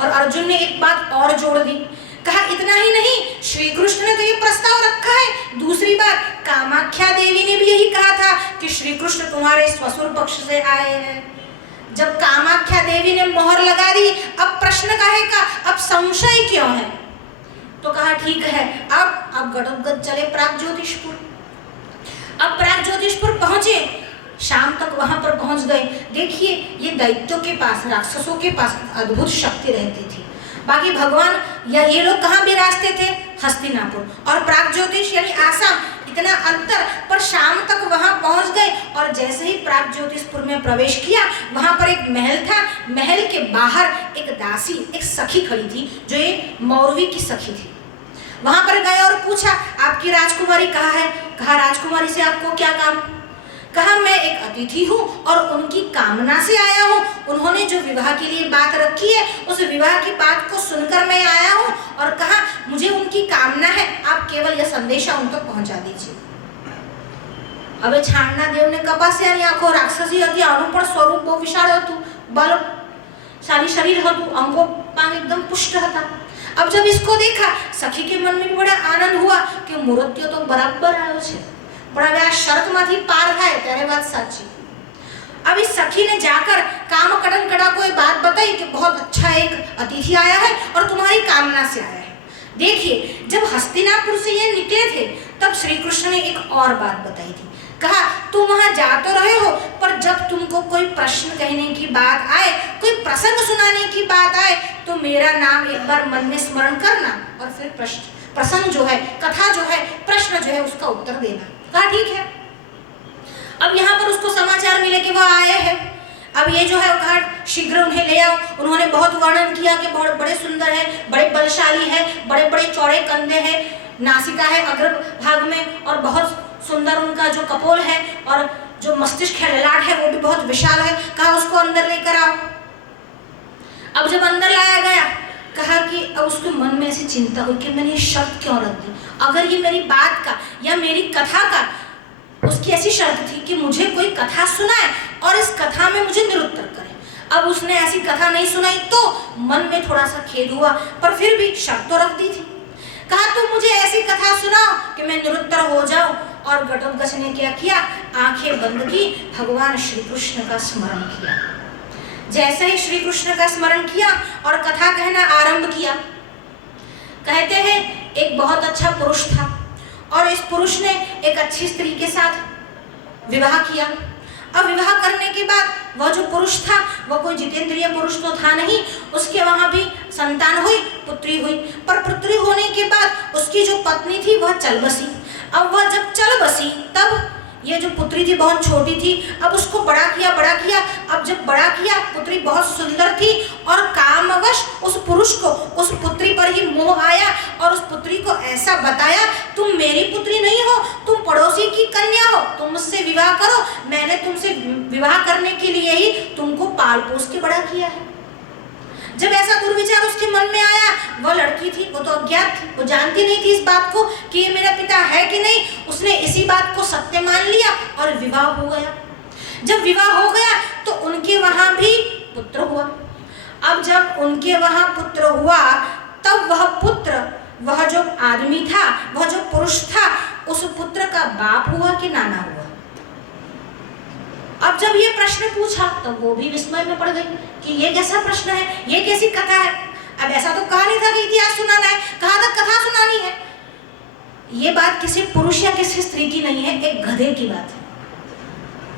और अर्जुन ने एक बात और जोड़ दी। कहा इतना ही नहीं, श्री कृष्ण ने तो ये प्रस्ताव रखा है, दूसरी बात कामाख्या देवी ने भी यही कहा था कि श्री कृष्ण तुम्हारे श्वशुर पक्ष से आए हैं। जब कामाख्या देवी ने मोहर लगा दी, अब प्रश्न काहे का, अब संशय क्यों है? तो कहा ठीक है। अब घटोत्कच चले प्रागज्योतिषपुर। अब प्रागज्योतिषपुर पहुंचे, शाम तक वहां पर पहुंच गए। देखिए, ये दैत्यों के पास, राक्षसों के पास अद्भुत शक्ति रहती थी। बाकी भगवान या ये लोग कहाँ विराजते थे? हस्तिनापुर। और प्रागज्योतिष यानी आसाम, इतना अंतर, पर शाम तक वहां पहुंच गए। और जैसे ही प्रागज्योतिषपुर में प्रवेश किया, वहां पर एक महल था। महल के बाहर एक दासी, एक सखी खड़ी थी, जो ये मौरवी की सखी थी। वहां पर गए और पूछा आपकी राजकुमारी कहाँ है? कहा राजकुमारी से आपको क्या काम? कहा मैं एक अतिथि हूँ और उनकी कामना से आया हूँ। उन्होंने जो विवाह के लिए बात रखी है, उस विवाह की बात को सुनकर मैं आया हूँ। और कहा मुझे उनकी कामना है, आप केवल यह संदेशा उन तक पहुंचा दीजिए। હવે છાણના દેવને કપાસિયાની આંખો રાક્ષસી હતી, આનું પણ સ્વરૂપ બહુ વિશાળ હતું, બલશાળી શરીર હતું, અંગો પાંગ एकदम પુષ્ટ હતા। अब जब इसको देखा, सखी के मन में भी बड़ा आनंद हुआ कि मूर्तियो तो बराबर आयो छे, પણ હવે આ શરતમાંથી પાર થાય ત્યારે વાત સાચી। अब इस सखी ने जाकर कामकटंकटा को एक बात बताई कि बहुत अच्छा एक अतिथि आया है और तुम्हारी कामना से आया है। देखिए, जब हस्तिनापुर से ये निकले थे तब श्री कृष्ण ने एक और बात बताई थी। कहा, तुम वहां जा तो रहे हो, पर जब तुमको कोई प्रश्न कहने की बात आए, कोई प्रसंग सुनाने की बात आए, तो मेरा नाम एक बार मन में स्मरण करना और फिर प्रसंग जो है, कथा जो है, प्रश्न जो है, उसका उत्तर देना। कहा ठीक है। अब यहाँ पर उसको समाचार मिले कि वह आए हैं। अब ये जो है कहा शीघ्र उन्हें ले आओ। उन्होंने बहुत वर्णन किया कि बहुत बड़े सुंदर है, बड़े बलशाली है, बड़े बड़े चौड़े कंधे हैं, नासिका है अग्र भाग में, और बहुत सुंदर उनका जो कपोल है, और जो मस्तिष्क है, ललाट है, वो भी बहुत विशाल है। कहा उसको अंदर लेकर आओ। अब जब अंदर लाया गया, कहा कि अब उसके मन में ऐसी चिंता हुई कि मैंने ये शर्त क्यों रख दी। अगर ये मेरी बात का या मेरी कथा का, उसकी ऐसी शर्त थी कि मुझे कोई कथा सुनाए और इस कथा में मुझे निरुत्तर करे। अब उसने ऐसी कथा नहीं सुनाई तो मन में थोड़ा सा खेद हुआ, पर फिर भी शर्त तो रख दी थी। कहा तुम मुझे ऐसी कथा सुनाओ कि मैं निरुत्तर हो जाऊं। और घटोत्कच ने क्या किया, आंखें बंद की, भगवान श्री कृष्ण का स्मरण किया। जैसे ही श्री कृष्ण का स्मरण किया और कथा कहना आरंभ किया, कहते हैं एक बहुत अच्छा पुरुष था और इस पुरुष ने एक अच्छी स्त्री के साथ विवाह किया। अब विवाह करने के बाद वह जो पुरुष था वह कोई जितेंद्रिय पुरुष तो था नहीं, उसके वहां भी संतान हुई, पुत्री हुई। पर पुत्री होने के बाद उसकी जो पत्नी थी वह चल बसी। अब वह जब चल बसी तब ये जो पुत्री थी बहुत छोटी थी, अब उसको बड़ा किया। अब जब बड़ा किया, पुत्री बहुत सुंदर थी और कामवश उस पुरुष को उस पुत्री पर ही मोह आया और उस पुत्री को ऐसा बताया, तुम मेरी पुत्री नहीं हो, तुम पड़ोसी की कन्या हो, तुम मुझसे विवाह करो, मैंने तुमसे विवाह करने के लिए ही तुमको पाल पोस के बड़ा किया है। जब ऐसा दुर्विचार उसके मन में आया, वह लड़की थी, वो तो अज्ञात थी, वो जानती नहीं थी इस बात को कि ये मेरा पिता है कि नहीं। उसने इसी बात को सत्य मान लिया और विवाह हो गया। जब विवाह हो गया तो उनके वहां भी पुत्र हुआ। अब जब उनके वहां पुत्र हुआ तब वह पुत्र, वह जो आदमी था, वह जो पुरुष था, उस पुत्र का बाप हुआ कि नाना हुआ। अब जब ये प्रश्न पूछा तब वो भी विस्मय में पड़ गई कि ये कैसा प्रश्न है, ये कैसी कथा है। अब ऐसा तो कहा नहीं था कि इतिहास सुनाना है, कहा था कथा सुनानी है। ये बात किसी पुरुष या किसी स्त्री की नहीं है, एक गधे की बात है।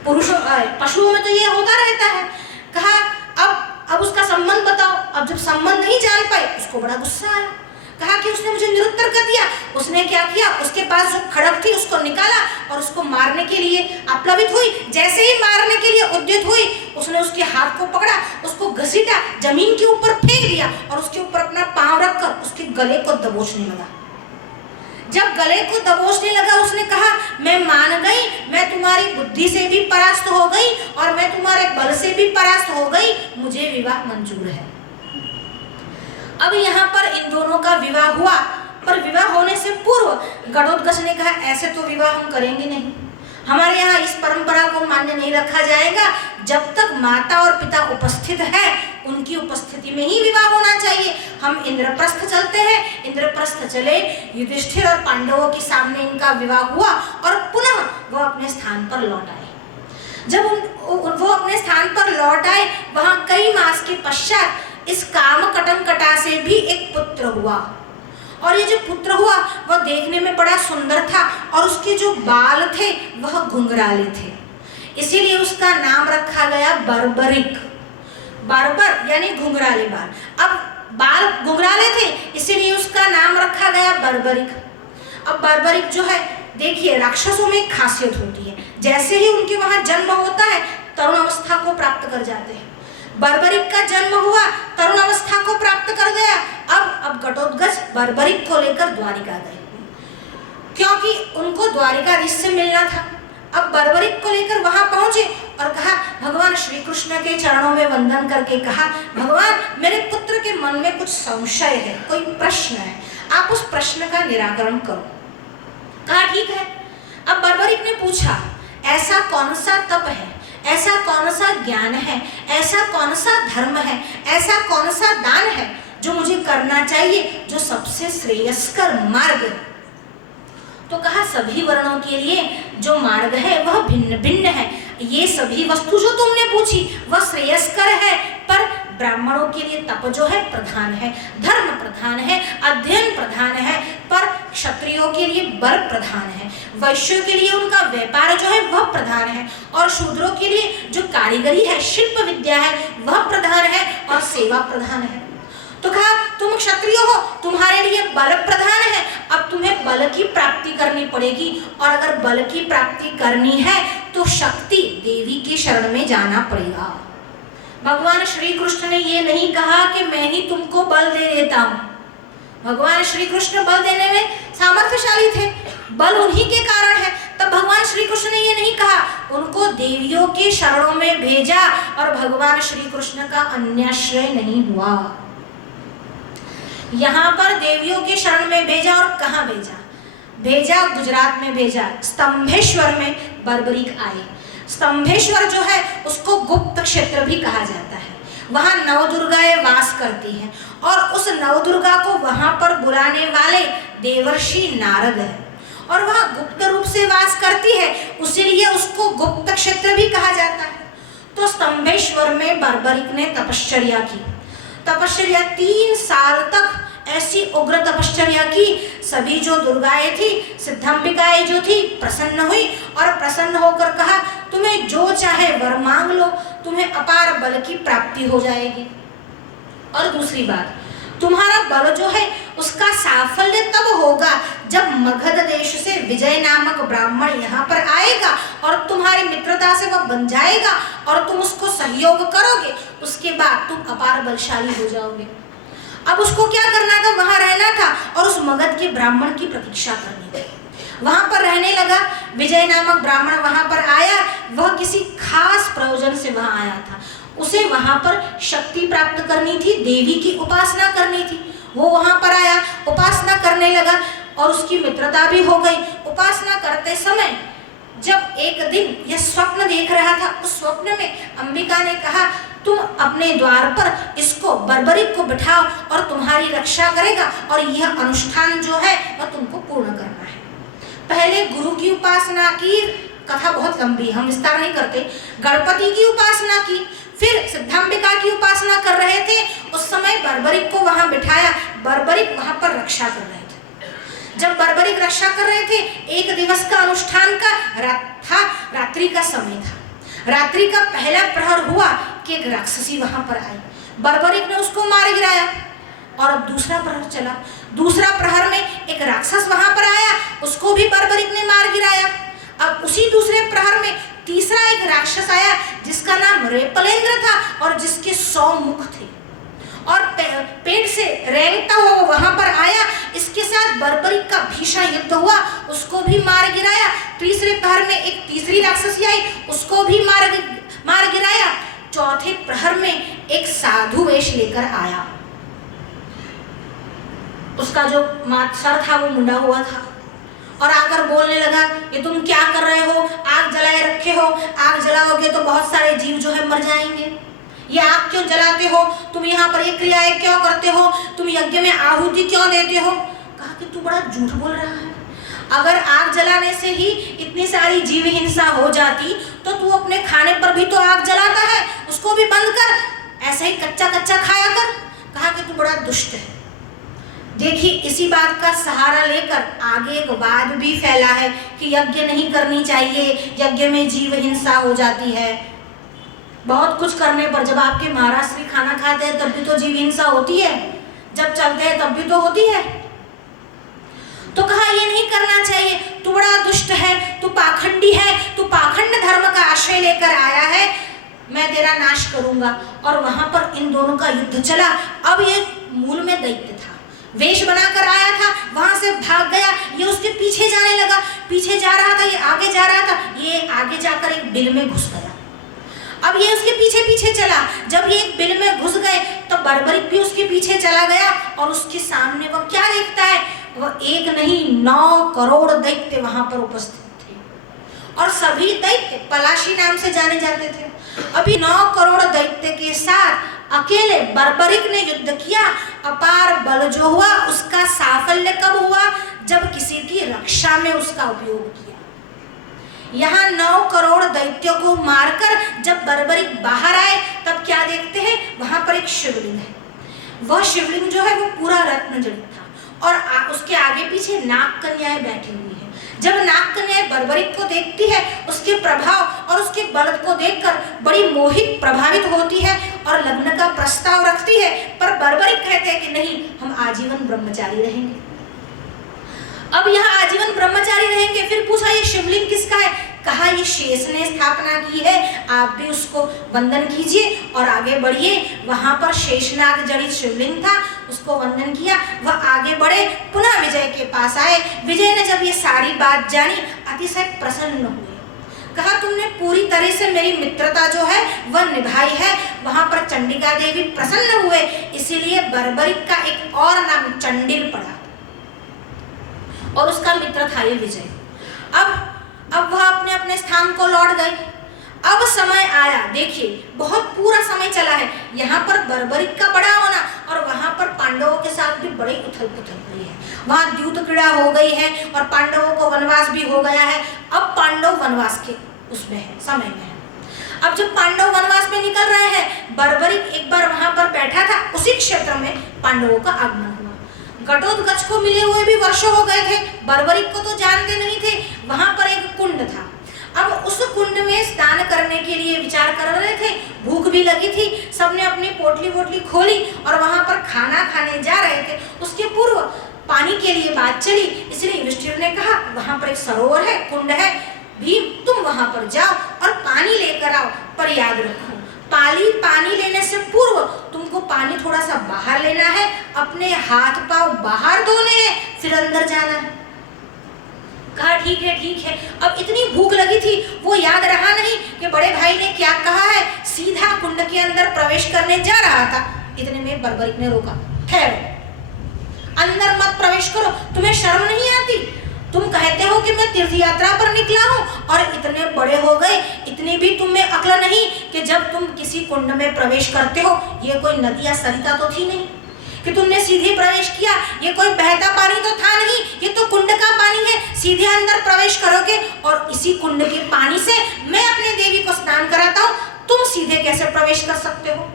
पुरुषों पशुओं में तो ये होता रहता है। कहा अब उसका संबंध बताओ। अब जब संबंध नहीं जान पाए, उसको बड़ा गुस्सा आया। कहा कि उसने मुझे निरुत्तर कर दिया। उसने क्या किया, उसके पास जो खड़ग थी उसको निकाला और उसको मारने के लिए अप्लवित हुई। जैसे ही मारने के लिए उद्यत हुई, उसने उसके हाथ को पकड़ा, उसको घसीटा, जमीन के ऊपर फेंक दिया और उसके ऊपर अपना पांव रखकर उसके गले को दबोचने लगा। जब गले को दबोचने लगा, उसने कहा मैं मान गई, मैं तुम्हारी बुद्धि से भी परास्त हो गई और मैं तुम्हारे बल से भी परास्त हो गई, मुझे विवाह मंजूर है। अब यहाँ पर इन दोनों का विवाह हुआ, पर विवाह होने से पूर्व घटोत्कच ने कहा ऐसे तो विवाह हम करेंगे नहीं, हमारे यहाँ इस परंपरा को मान्य नहीं रखा जाएगा। जब तक माता और पिता उपस्थित है, उनकी उपस्थिति में ही विवाह होना चाहिए। हम इंद्रप्रस्थ चलते हैं। इंद्रप्रस्थ चले, युधिष्ठिर और पांडवों के सामने इनका विवाह हुआ और पुनः वह अपने स्थान पर लौट आए। जब वो अपने स्थान पर लौट आए, वहां कई मास के पश्चात इस कामकटंकटा से भी एक पुत्र हुआ। और ये जो पुत्र हुआ वह देखने में बड़ा सुंदर था और उसके जो बाल थे वह घुंघराले थे, इसीलिए उसका नाम रखा गया बर्बरिक। बर्बर यानी घुंघराले बाल। अब बाल घुंघराले थे इसीलिए उसका नाम रखा गया बर्बरिक। अब बर्बरिक जो है, देखिए राक्षसों में एक खासियत होती है, जैसे ही उनके वहां जन्म होता है तरुण अवस्था को प्राप्त कर जाते हैं। बर्बरिक का जन्म हुआ, तरुण अवस्था को प्राप्त कर गया। अब घटोत्कच बर्बरिक को लेकर द्वारिका गए, क्योंकि उनको द्वारिकाधीश से मिलना था। अब बर्बरिक को लेकर वहां पहुंचे और कहा, भगवान श्री कृष्ण के चरणों में वंदन करके कहा, भगवान मेरे पुत्र के मन में कुछ संशय है, कोई प्रश्न है, आप उस प्रश्न का निराकरण करो। कहा ठीक है। अब बर्बरिक ने पूछा, ऐसा कौन सा तप है, ऐसा कौन सा ज्ञान है, ऐसा कौन सा धर्म है, ऐसा कौन सा दान है जो मुझे करना चाहिए, जो सबसे श्रेयस्कर मार्ग है। तो कहा सभी वर्णों के लिए जो मार्ग है वह भिन्न भिन्न है, ये सभी वस्तु जो तुमने पूछी वह श्रेयस्कर है, पर ब्राह्मणों के लिए तप जो है प्रधान है, धर्म प्रधान है, अध्ययन प्रधान है, पर क्षत्रियों के लिए बर प्रधान है, वैश्यों के लिए उनका व्यापार जो है वह प्रधान है, और शूद्रों के लिए जो कारीगरी है, शिल्प विद्या है वह प्रधान है, और सेवा प्रधान है। तो कहा तुम क्षत्रिय हो, तुम्हारे लिए बल प्रधान है, अब तुम्हें बल की प्राप्ति करनी पड़ेगी, और अगर बल की प्राप्ति करनी है तो शक्ति देवी की शरण में जाना पड़ेगा। भगवान श्री कृष्ण ने ये नहीं कहा कि मैं ही तुमको बल दे देता हूं। भगवान श्री कृष्ण बल देने में सामर्थ्यशाली थे, बल उन्हीं के कारण है। तब भगवान श्री कृष्ण ने ये नहीं कहा, उनको देवियों के शरणों में भेजा, और भगवान श्री कृष्ण का अन्याश्रय नहीं हुआ। यहाँ पर देवियों के शरण में भेजा, और कहाँ भेजा? भेजा गुजरात में भेजा, स्तंभेश्वर में बर्बरीक आए। स्तंभेश्वर जो है उसको गुप्त क्षेत्र भी कहा जाता है, वहाँ नवदुर्गाएं वास करती हैं, और उस नवदुर्गा को वहाँ पर बुलाने वाले देवर्षि नारद है, और वहाँ गुप्त रूप से वास करती है, उसीलिए उसको गुप्त क्षेत्र भी कहा जाता है। तो स्तंभेश्वर में बर्बरीक ने तपश्चर्या की, तपश्चर्या 3 साल तक ऐसी उग्र तपश्चर्या की, सभी जो दुर्गाएं थी, सिद्धांबिकाएं जो थी, प्रसन्न हुई, और प्रसन्न होकर कहा तुम्हें जो चाहे वर मांग लो, तुम्हें अपार बल की प्राप्ति हो जाएगी। और दूसरी बात, तुम्हारा बल जो है उसका साफल्य तब होगा जब मगध देश से विजय नामक ब्राह्मण यहाँ पर आएगा, और तुम्हारी मित्रता से वह बन जाएगा, और तुम उसको सहयोग करोगे, उसके बाद तुम अपार बलशाली हो जाओगे। अब उसको क्या करना था? वहां रहना था, और उस मगध के ब्राह्मण की प्रतीक्षा करनी थी। वहां पर रहने लगा, विजय नामक ब्राह्मण वहां पर आया, वह किसी खास प्रयोजन से वहां आया था, उसे वहां पर शक्ति प्राप्त करनी थी, देवी की उपासना करनी थी। वो वहां पर आया, उपासना करने लगा, और उसकी मित्रता भी हो गई। उपासना करते समय जब एक दिन यह स्वप्न देख रहा था, उस स्वप्न में अंबिका ने कहा तुम अपने द्वार पर इसको बर्बरीक को बिठाओ, और तुम्हारी रक्षा करेगा, और यह अनुष्ठान जो है वह तुमको पूर्ण करना है। पहले गुरु की उपासना की, कथा बहुत लंबी, हम विस्तार नहीं करते। गणपति की उपासना की, फिर सिद्धांबिका की उपासना कर रहे थे, उस समय बर्बरीक को वहां बिठाया, बर्बरीक वहां पर रक्षा कर रहे थे। जब बर्बरीक रक्षा कर रहे थे, एक दिवस का अनुष्ठान का रात्रि का समय था। रात्रि का पहला प्रहर हुआ कि एक राक्षसी वहां पर आई, बर्बरीक ने उसको मार गिराया, और अब दूसरा प्रहर चला। दूसरा प्रहर में एक राक्षस वहां पर आया, उसको भी बर्बरीक ने मार गिराया। अब उसी दूसरे प्रहर में तीसरा एक राक्षस आया, जिसका नाम रेपलेंद्र था, और जिसके 100 मुख थे, और पेट से रेंगता हुआ वहां पर आया। इसके साथ बर्बरीक का भीषण युद्ध हुआ, उसको भी मार गिराया। तीसरे प्रहर में एक तीसरी राक्षसी आई, उसको भी मार गिराया। चौथे प्रहर में एक साधु वेश लेकर आया, उसका जो सर था वो मुंडा हुआ था, और आकर बोलने लगा कि तुम क्या कर रहे हो, आग जलाए रखे हो, आग जलाओगे तो बहुत सारे जीव जो है मर जाएंगे, ये आग क्यों जलाते हो, तुम यहाँ पर ये क्रियाएं क्यों करते हो, तुम यज्ञ में आहुति क्यों देते हो। कहा कि तू बड़ा झूठ बोल रहा है, अगर आग जलाने से ही इतनी सारी जीव हिंसा हो जाती तो तू अपने खाने पर भी तो आग जलाता है, उसको भी बंद कर, ऐसे ही कच्चा कच्चा खाया कर। कहा कि तू बड़ा दुष्ट है। देखिए, इसी बात का सहारा लेकर आगे एक वाद भी फैला है कि यज्ञ नहीं करनी चाहिए, यज्ञ में जीव हिंसा हो जाती है। बहुत कुछ करने पर, जब आपके महाराज श्री खाना खाते हैं तब भी तो जीव हिंसा होती है, जब चलते हैं तब भी तो होती है। तो कहा ये नहीं करना चाहिए, तू बड़ा दुष्ट है, तू पाखंडी है, तू पाखंड धर्म का आश्रय लेकर आया है, मैं तेरा नाश करूंगा। और वहां पर इन दोनों का युद्ध चला। अब ये मूल में दैत्य था, वेश बनाकर आया था, वहां से भाग गया, ये उसके पीछे जाने लगा, पीछे जा रहा था, ये आगे जा रहा था, ये आगे जाकर एक बिल में घुस गया। अब ये उसके पीछे पीछे चला, जब ये एक बिल में घुस गए तो बर्बरीक भी उसके पीछे चला गया, और उसके सामने वह क्या देखता है, वह एक नहीं 9 करोड़ दैत्य वहां पर उपस्थित थे, और सभी दैत्य पलाशी नाम से जाने जाते थे। अभी 9 करोड़ दैत्य के साथ अकेले बर्बरीक ने युद्ध किया। अपार बल जो हुआ उसका साफल्य कब हुआ, जब किसी की रक्षा में उसका उपयोग किया। यहाँ 9 करोड़ दैत्यों को मारकर जब बर्बरिक बाहर आए तब क्या देखते हैं, वहां पर एक शिवलिंग है। वह शिवलिंग जो है वो पूरा रत्न जड़ित था और उसके आगे पीछे नाग कन्याएं बैठी हुई है। जब नाग कन्याएं बर्बरिक को देखती है, उसके प्रभाव और उसके बल को देखकर बड़ी मोहित प्रभावित होती है और लग्न का प्रस्ताव रखती है, पर बर्बरिक कहते हैं कि नहीं, हम आजीवन ब्रह्मचारी रहेंगे। अब यहाँ आजीवन ब्रह्मचारी रहेंगे। फिर पूछा ये शिवलिंग किसका है, कहा ये शेष ने स्थापना की है, आप भी उसको वंदन कीजिए और आगे बढ़िए। वहां पर शेषनाग जड़ित शिवलिंग था, उसको वंदन किया, वह आगे बढ़े, पुनः विजय के पास आए। विजय ने जब ये सारी बात जानी अतिशय प्रसन्न हुए। कहा तुमने पूरी तरह से मेरी मित्रता जो है वह निभाई है। वहां पर चंडिका देवी प्रसन्न हुए, इसीलिए बर्बरिक का एक और नाम चंडिल पड़ा और उसका मित्र था ये विजय। अब वह अपने अपने स्थान को लौट गए। अब समय आया, देखिए बहुत पूरा समय चला है। यहाँ पर बर्बरिक का बड़ा होना और वहां पर पांडवों के साथ भी बड़ी उथल पुथल हुई है। वहां द्यूत क्रीड़ा हो गई है और पांडवों को वनवास भी हो गया है। अब पांडव वनवास के उसमें है, समय में है। अब जब पांडव वनवास में निकल रहे हैं, बर्बरिक एक बार वहां पर बैठा था, उसी क्षेत्र में पांडवों का आगमन हुआ। घटोत्कच को मिले हुए भी वर्षों हो गए थे, बर्बरिक को तो जानते नहीं थे। वहां पर एक कुंड था, अब उस कुंड में स्नान करने के लिए विचार कर रहे थे। भूख भी लगी थी, सबने अपनी पोटली वोटली खोली और वहां पर खाना खाने जा रहे थे। उसके पूर्व पानी के लिए बात चली, इसलिए युधिष्ठिर ने कहा वहां पर एक सरोवर है, कुंड है, भीम तुम वहां पर जाओ और पानी लेकर आओ, पर याद रखो पानी लेने से पूर्व तुमको पानी थोड़ा सा बाहर लेना है, अपने हाथ पांव बाहर धोने हैं, फिर अंदर जाना है। कहा ठीक है ठीक है। अब इतनी भूख लगी थी, वो याद रहा नहीं कि बड़े भाई ने क्या कहा है, सीधा कुंड के अंदर प्रवेश करने जा रहा था। इतने में बर्बरिक ने रोका, ठहरो, अंदर मत प्रवेश करो, तुम्हें शर्म नहीं आती? तुम कहते हो कि मैं तीर्थ यात्रा पर निकला हूँ और इतने बड़े हो गए, इतनी भी तुम में अक्ल नहीं कि जब तुम किसी कुंड में प्रवेश करते हो, ये कोई नदी या सरिता तो थी नहीं कि तुमने सीधे प्रवेश किया, ये कोई बहता पानी तो था नहीं, ये तो कुंड का पानी है, सीधे अंदर प्रवेश करोगे और इसी कुंड के पानी से मैं अपने देवी को स्नान कराता हूँ, तुम सीधे कैसे प्रवेश कर सकते हो?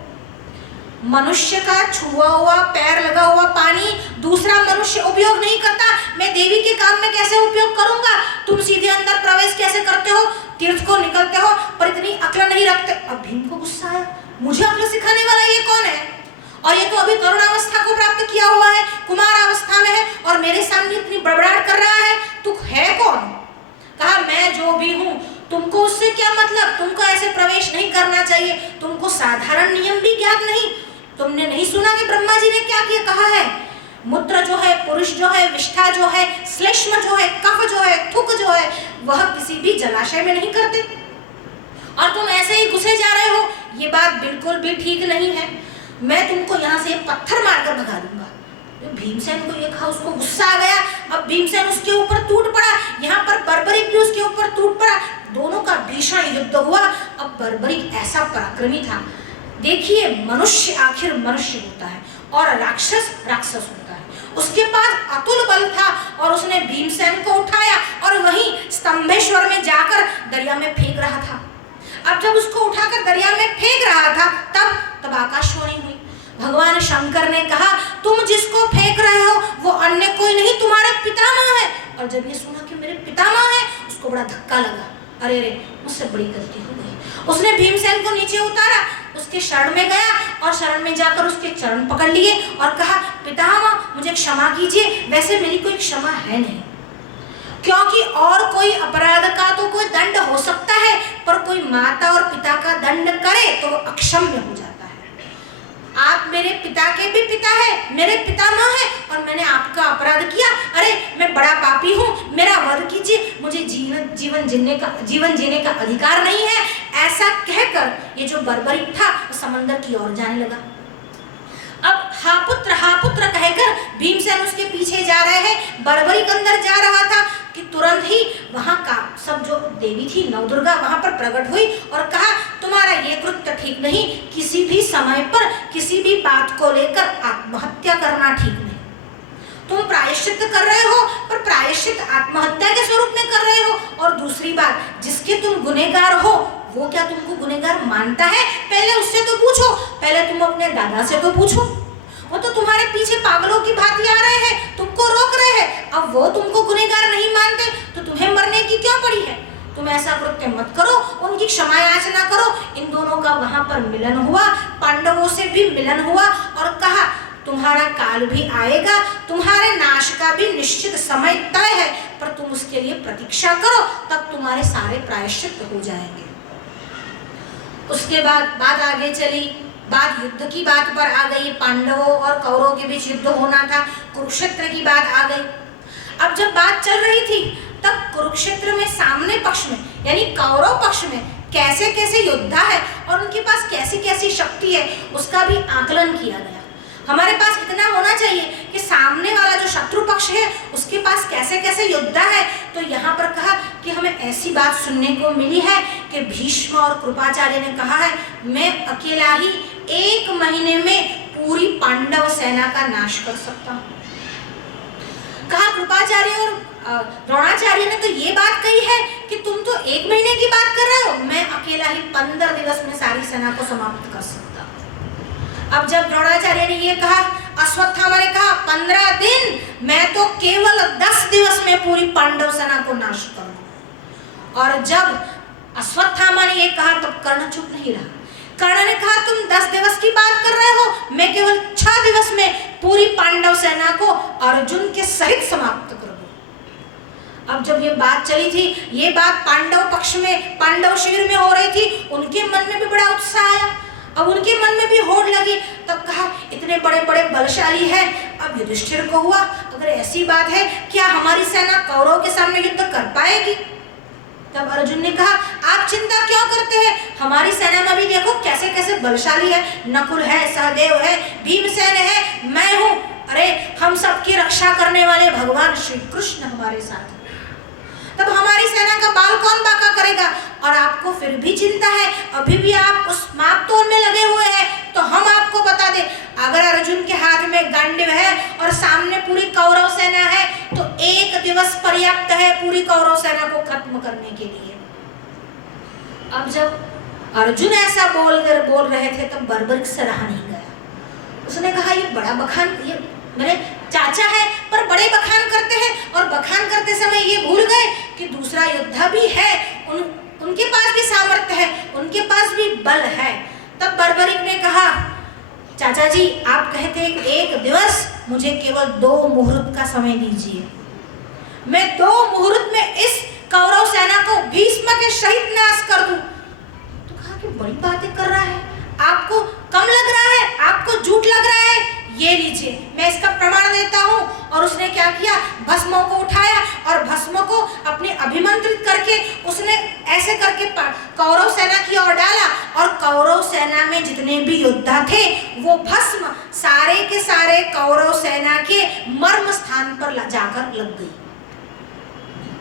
मनुष्य का छुआ हुआ पैर लगा हुआ पानी दूसरा मनुष्य उपयोग नहीं करता, मैं देवी के काम में कैसे उपयोग करूंगा? तुम सीधे अंदर प्रवेश कैसे करते हो? तीर्थ को निकलते हो पर इतनी अक्ल नहीं रखते। अब भीम को गुस्सा आया, मुझे अक्ल सिखाने वाला ये कौन है? और ये तो अभी तरुणावस्था को प्राप्त किया हुआ है, कुमार अवस्था में है और मेरे सामने इतनी बड़बड़ाहट कर रहा है, तू है कौन? कहा मैं जो भी हूँ, तुमको उससे क्या मतलब? तुमको ऐसे प्रवेश नहीं करना चाहिए, तुमको साधारण नियम भी ज्ञात नहीं। तुमने नहीं सुना कि ब्रह्मा जी ने क्या किया कहा है? मूत्र जो है, पुरुष जो है, विष्ठा जो है, श्लेष्म जो है, कफ जो है, थुक जो है, वह किसी भी जलाशय में नहीं करते और तुम ऐसे ही घुसे जा रहे हो, ये बात बिल्कुल भी ठीक नहीं है। मैं तुमको यहाँ से पत्थर मारकर भगा दूंगा। तो भीमसेन को ये कहा, उसको गुस्सा आ गया। अब भीमसेन उसके ऊपर टूट पड़ा, यहाँ पर बर्बरिक भी उसके ऊपर टूट पड़ा, दोनों का भीषण युद्ध हुआ। अब बर्बरिक ऐसा पराक्रमी था, देखिए मनुष्य आखिर मनुष्य होता है और राक्षस राक्षस होता है, उसके पास अतुल बल था और उसने भीमसेन को उठाया और वहीं स्तंभेश्वर में जाकर दरिया में फेंक रहा था। अब जब उसको उठाकर दरिया में फेंक रहा था तब आकाशवाणी हुई। भगवान शंकर ने कहा तुम जिसको फेंक रहे हो वो अन्य कोई नहीं, तुम्हारे पितामह है। और जब ये सुना कि मेरे पितामह है, उसको बड़ा धक्का लगा, अरे रे मुझसे बड़ी गलती हो गई। उसने भीमसेन को नीचे उतारा, उसके शरण में गया और शरण में जाकर उसके चरण पकड़ लिए और कहा पितामह मुझे क्षमा कीजिए, वैसे मेरी कोई क्षमा है नहीं, क्योंकि और कोई अपराध का तो कोई दंड हो सकता है पर कोई माता और पिता का दंड करे तो वो अक्षम्य हो जाता है। आप मेरे पिता के भी पिता है, मेरे पितामह है और मैंने आपका अपराध किया, अरे मैं बड़ा पापी हूँ, मेरा वध कीजिए, मुझे जीवन जीने का अधिकार नहीं है। ऐसा कहकर ये जो बर्बरिक था वो समंदर की ओर जाने लगा। अब हा पुत्र कहकर भीमसेन उसके पीछे जा रहे हैं। बर्बरिक अंदर जा रहा था कि तुरंत ही वहां का सब जो देवी थी नवदुर्गा वहां पर प्रकट हुई और कहा तुम्हारा ये कृत्य ठीक नहीं, किसी भी समय पर किसी भी बात को लेकर आत्महत्या करना ठीक नहीं, तुम प्रायश्चित प्रायश्चित कर रहे हो, पर प्रायश्चित आत्महत्या के स्वरूप में कर रहे हो। और दूसरी बात, जिसके तुम गुनहगार हो वो क्या तुमको गुनहगार मानता है? पहले उससे तो पूछो, पहले तुम अपने दादा से तो पूछो। वो तो तुम्हारे पीछे पागलों की भांति आ रहे हैं, तुमको रोक रहे हैं। अब वो तुमको गुनहगार नहीं मानते तो तुम्हें मरने की क्यों पड़ी है? तुम ऐसा कृत्य मत करो, उनकी क्षमा याचना करो। इन दोनों का वहां पर मिलन हुआ, पांडवों से भी मिलन हुआ और कहा तुम्हारा काल भी आएगा, तुम्हारे नाश का भी निश्चित समय तय है, पर तुम उसके लिए प्रतीक्षा करो, तब तुम्हारे सारे प्रायश्चित हो जाएंगे। उसके बाद बात आगे चली, बात युद्ध की बात पर आ गई। पांडवों और कौरवों के बीच युद्ध होना था, कुरुक्षेत्र की बात आ गई। अब जब बात चल रही थी तब कुरुक्षेत्र में सामने पक्ष में यानी कौरव पक्ष में कैसे कैसे योद्धा है और उनके पास कैसी कैसी शक्ति है उसका भी आकलन किया गया। हमारे पास इतना होना चाहिए कि सामने वाला जो शत्रु पक्ष है उसके पास कैसे कैसे योद्धा है। तो यहाँ पर कहा कि हमें ऐसी बात सुनने को मिली है कि भीष्म और कृपाचार्य ने कहा है मैं अकेला ही 1 महीने में पूरी पांडव सेना का नाश कर सकता हूँ। कहा कृपाचार्य और द्रोणाचार्य ने तो ये बात कही है कि तुम तो 1 महीने की बात कर रहे हो, मैं अकेला ही 15 दिवस में सारी सेना को समाप्त कर सकता हूँ। अब जब द्रोणाचार्य ने ये कहा, अश्वत्थामा ने कहा 15 दिन, मैं तो केवल 10 दिवस में पूरी पांडव सेना को नाश करूंगा। और जब अश्वत्थामा ने ये कहा तब कर्ण चुप नहीं रहा। कर्ण ने कहा तुम 10 दिवस की बात कर रहे हो, मैं केवल 6 दिवस में पूरी पांडव सेना को अर्जुन के सहित समाप्त करूंगा। अब जब ये बात चली थी, ये बात पांडव पक्ष में, पांडव शिविर में हो रही थी, उनके मन में भी बड़ा उत्साह आया। अब उनके मन में भी होड़ लगी। तब कहा इतने बड़े बड़े बलशाली हैं। अब युधिष्ठिर को हुआ अगर ऐसी बात है क्या हमारी सेना कौरव के सामने युद्ध कर पाएगी? तब अर्जुन ने कहा आप चिंता क्यों करते हैं, हमारी सेना में भी देखो कैसे कैसे बलशाली है, नकुल है, सहदेव है, भीमसेन है, मैं हूँ। अरे हम सबकी रक्षा करने वाले भगवान श्री कृष्ण हमारे साथ हैं। तब हमारी सेना का बाल कौन बांका करेगा? और आपको फिर भी चिंता है, अभी भी आप उस माप तोल में लगे हुए हैं। तो हम आपको बता दें, अगर अर्जुन के हाथ में गांडीव है और सामने पूरी कौरव सेना है तो 1 दिवस पर्याप्त है पूरी कौरव सेना को खत्म करने के लिए। अब जब अर्जुन ऐसा बोल रहे थे तब बर्बरिक से रहा नहीं गया। उसने कहा ये बड़ा बखान, ये मेरे चाचा है पर बड़े बखान करते हैं, और बखान करते समय ये भूल गए कि दूसरा योद्धा भी है, उनके पास भी सामर्थ्य है, उनके पास भी बल है। तब बर्बरिक ने कहा चाचा जी आप कहते हैं 1 दिवस, मुझे केवल 2 मुहूर्त का समय दीजिए, मैं 2 मुहूर्त में इस कौरव सेना को भीष्म के सहित नाश कर दूं। तो कहा कि बड़ी बातें कर रहा है, आपको कम लग रहा है, आपको झूठ लग रहा है, ये लीजिए मैं इसका प्रमाण देता हूँ। और उसने क्या किया, भस्मों को उठाया और भस्मों को अपने अभिमंत्रित करके उसने ऐसे करके कौरव सेना की ओर डाला, और कौरव सेना में जितने भी योद्धा थे वो भस्म सारे के सारे कौरव सेना के मर्म स्थान पर जाकर लग गई।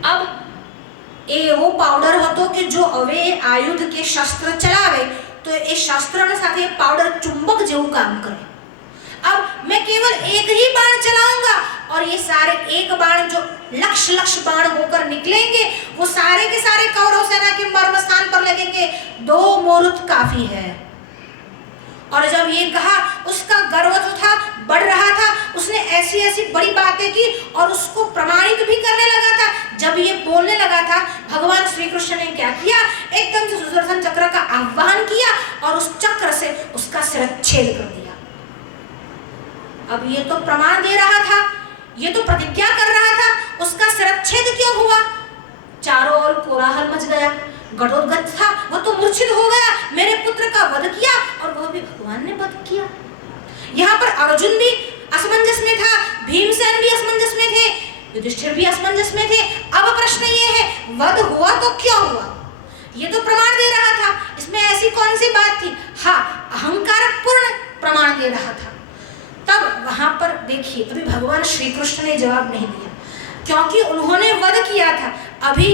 अब ए वो पाउडर होतो कि जो अवे आयुध के शस्त्र चलावे तो ये शस्त्र ने साथ पाउडर चुंबक जेવું काम करे। अब मैं केवल 1 ही बाण चलाऊंगा और ये सारे 1 बाण जो लक्ष्य बाण होकर निकलेंगे वो सारे के सारे कौरव सेना के मर्म स्थान पर लगेंगे। 2 मुहूर्त काफी है। और जब ये कहा उसका गर्व जो था बढ़ रहा था, उसने ऐसी ऐसी बड़ी बातें की और उसको प्रमाणित भी करने लगा था। जब ये बोलने लगा था भगवान श्री कृष्ण ने क्या किया, एकदम से सुदर्शन चक्र का आह्वान किया और उस चक्र से उसका शिरच्छेद कर दिया। अब ये तो प्रमाण दे रहा था, ये तो प्रतिज्ञा कर रहा था, उसका शिरच्छेद क्यों हुआ? चारों ओर कोलाहल मच गया, घटोत्कच था, वो तो मूर्छित हो गया, मेरे पुत्र का वध किया और वह भी भगवान ने वध किया। यहाँ पर अर्जुन भी असमंजस में था, भीमसेन भी असमंजस में थे, युधिष्ठिर भी असमंजस में थे। अब प्रश्न ये है वध हुआ तो क्यों हुआ? ये तो प्रमाण दे रहा था, इसमें ऐसी कौन सी बात थी? हाँ, अहंकार पूर्ण प्रमाण दे रहा था। तब वहां पर देखिए अभी भगवान श्री कृष्ण ने जवाब नहीं दिया, क्योंकि उन्होंने वध किया था। अभी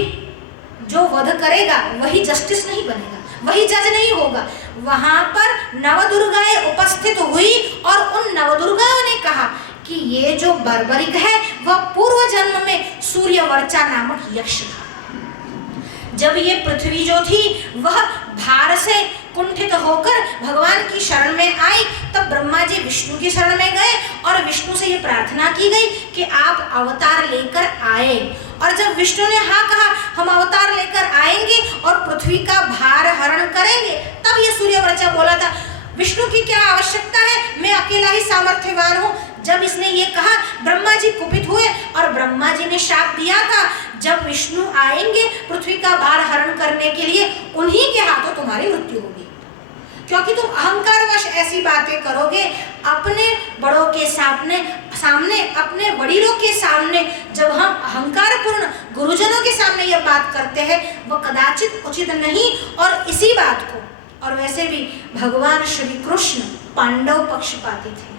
जो वध करेगा वही जस्टिस नहीं बनेगा, वही जज नहीं होगा। वहां पर नवदुर्गाएं उपस्थित हुई और उन नवदुर्गाओं ने कहा कि ये जो बर्बरिक है वह पूर्व जन्म में सूर्यवर्चा नामक यक्ष था। जब ये पृथ्वी जो थी वह भार से कुंठित होकर भगवान की शरण में आई, तब ब्रह्मा जी विष्णु की शरण में गए और विष्णु से ये प्रार्थना की गई कि आप अवतार लेकर आए। और जब विष्णु ने हाँ कहा, हम अवतार लेकर आएंगे और पृथ्वी का भार हरण करेंगे, तब ये सूर्यवर्चा बोला था, विष्णु की क्या आवश्यकता है, मैं अकेला ही सामर्थ्यवान हूँ। जब इसने ये कहा, ब्रह्मा जी कुपित हुए और ब्रह्मा जी ने शाप दिया था, जब विष्णु आएंगे पृथ्वी का भार हरण करने के लिए, उन्हीं के हाथों तुम्हारी मृत्यु होगी, क्योंकि तुम अहंकारवश ऐसी बातें करोगे। अपने बड़ों के सामने अपने वडीलों के सामने जब हम अहंकारपूर्ण गुरुजनों के सामने यह बात करते हैं, वह कदाचित उचित नहीं। और इसी बात को, और वैसे भी भगवान श्री कृष्ण पांडव पक्षपाती थे,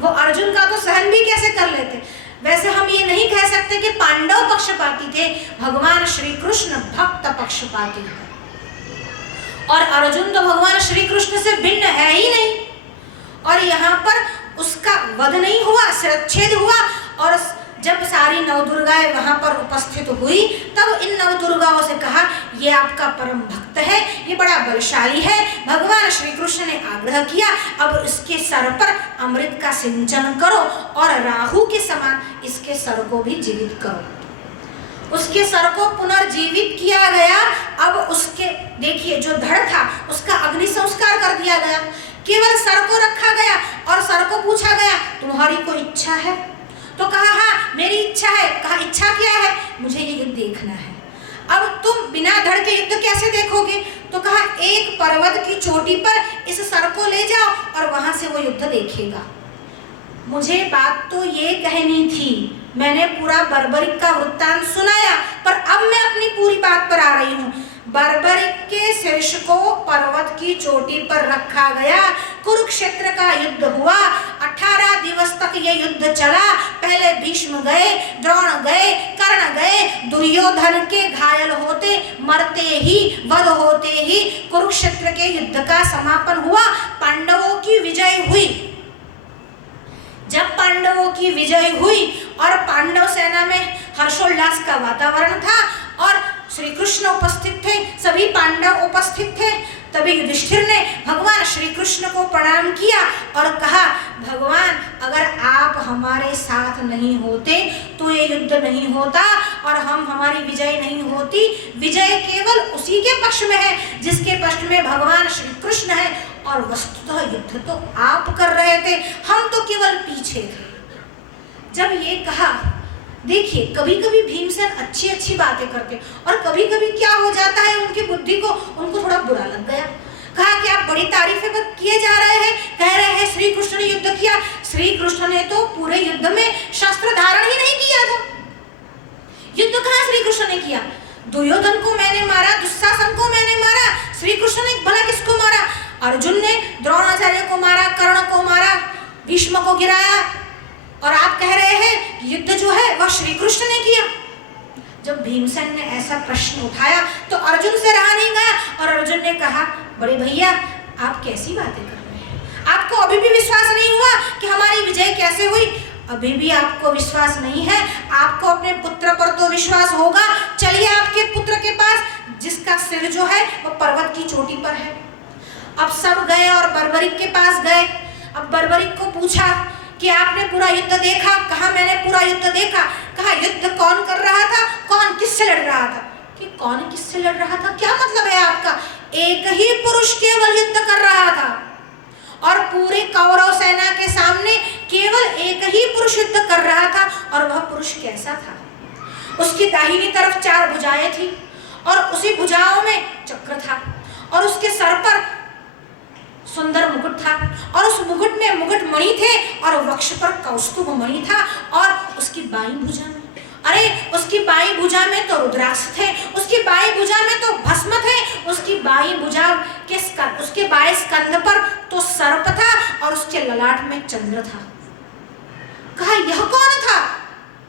वो अर्जुन का तो सहन भी कैसे कर लेते। वैसे हम ये नहीं कह सकते कि पांडव पक्षपाती थे, भगवान श्री कृष्ण भक्त पक्षपाती है। और अर्जुन तो भगवान श्री कृष्ण से भिन्न है ही नहीं। और यहाँ पर उसका वध नहीं हुआ, शिरच्छेद हुआ। और जब सारी नवदुर्गाएं वहां पर उपस्थित हुई, तब इन नवदुर्गाओं से कहा, ये आपका परम भक्त है, ये बड़ा बलशाली है। भगवान श्री कृष्ण ने आग्रह किया, अब इसके सर पर अमृत का सिंचन करो और राहु के समान इसके सर को भी जीवित करो। उसके सर को पुनर्जीवित किया गया। अब उसके देखिए जो धड़ था उसका अग्नि संस्कार कर दिया गया, केवल सर को रखा गया और सर को पूछा गया, तुम्हारी कोई इच्छा है? तो कहा, हाँ मेरी इच्छा है। कहा, इच्छा क्या है? मुझे ये युद्ध देखना है। अब तुम बिना धड़ के युद्ध कैसे देखोगे? तो कहा, एक पर्वत की चोटी पर इस सर को ले जाओ और वहां से वो युद्ध देखेगा। मुझे बात तो ये कहनी थी, मैंने पूरा बर्बरिक का वृत्तांत सुनाया, पर अब मैं अपनी पूरी बात पर आ रही हूँ। बर्बरिक के शीर्ष को पर्वत की चोटी पर रखा गया, कुरुक्षेत्र का युद्ध हुआ। 18 दिवस तक ये युद्ध चला। पहले भीष्म गए, द्रोण गए, कर्ण गए, दुर्योधन के घायल होते मरते ही, वध होते ही कुरुक्षेत्र के युद्ध का समापन हुआ, पांडवों की विजय हुई। जब पांडवों की विजय हुई और पांडव सेना में हर्षोल्लास का वातावरण था और श्री कृष्ण उपस्थित थे, सभी पांडव उपस्थित थे, तभी युधिष्ठिर ने भगवान श्री कृष्ण को प्रणाम किया और कहा, भगवान अगर आप हमारे साथ नहीं होते तो ये युद्ध नहीं होता और हमारी विजय नहीं होती। विजय केवल उसी के पक्ष में है जिसके पक्ष में भगवान श्री कृष्ण है, और वस्तुतः युद्ध तो आप कर रहे थे, हम तो केवल पीछे थे। जब ये कहा, देखिए कभी कभी भीमसेन अच्छी अच्छी बातें करते और कभी कभी क्या हो जाता है, उनकी बुद्धि को उनको थोड़ा बुरा लग गया। कहा कि आप बड़ी तारीफें किए जा रहे हैं, कह रहे हैं श्री कृष्ण ने युद्ध किया। श्री कृष्ण ने तो पूरे युद्ध में शस्त्र धारण ही नहीं किया था। युद्ध कहाँ श्री कृष्ण ने किया? दुर्योधन को मैंने मारा, दुशासन को मैंने मारा, श्री कृष्ण ने भला किसको मारा? अर्जुन ने द्रोणाचार्य को मारा, कर्ण को मारा, भीष्म को गिराया, और आप कह रहे हैं कि युद्ध जो है वह श्री कृष्ण ने किया। जब भीमसेन ने ऐसा प्रश्न उठाया तो अर्जुन से रहा नहीं गया और अर्जुन ने कहा, बड़े भैया आप कैसी बातें कर रहे हैं? आपको अभी भी विश्वास नहीं हुआ कि हमारी विजय कैसे हुई? अभी भी आपको विश्वास नहीं है? आपको अपने पुत्र पर तो विश्वास होगा। चलिए आपके पुत्र के पास, जिसका सिर जो है वह पर्वत की चोटी पर है। अब सब गए और बर्बरिक के पास गए। अब बर्बरिक को पूछा कि आपने पूरा युद्ध देखा? कहा, मैंने पूरा युद्ध देखा। कहा, युद्ध कौन कर रहा था? कौन किससे लड़ रहा था? कि कौन किससे लड़ रहा था, क्या मतलब है आपका? एक ही पुरुष केवल युद्ध कर रहा था और पूरे कौरव सेना के सामने केवल एक ही पुरुष युद्ध कर रहा था। और वह पुरुष कैसा था? उसकी दाहिनी तरफ 4 भुजाएं थी और उसी भुजाओं में चक्र था और उसके सर पर सुंदर मुकुट था और उस मुकुट में मुकुट मणि थे और वक्ष पर कौस्तुभ मणि था। और उसकी बाईं भुजा में, अरे उसकी बाईं भुजा में तो रुद्राक्ष थे, उसकी बाईं भुजा में तो भस्म थे, उसकी बाईं भुजा के उसके बाएं स्कंध पर तो सर्प था और उसके ललाट में चंद्र था। कहा, यह कौन था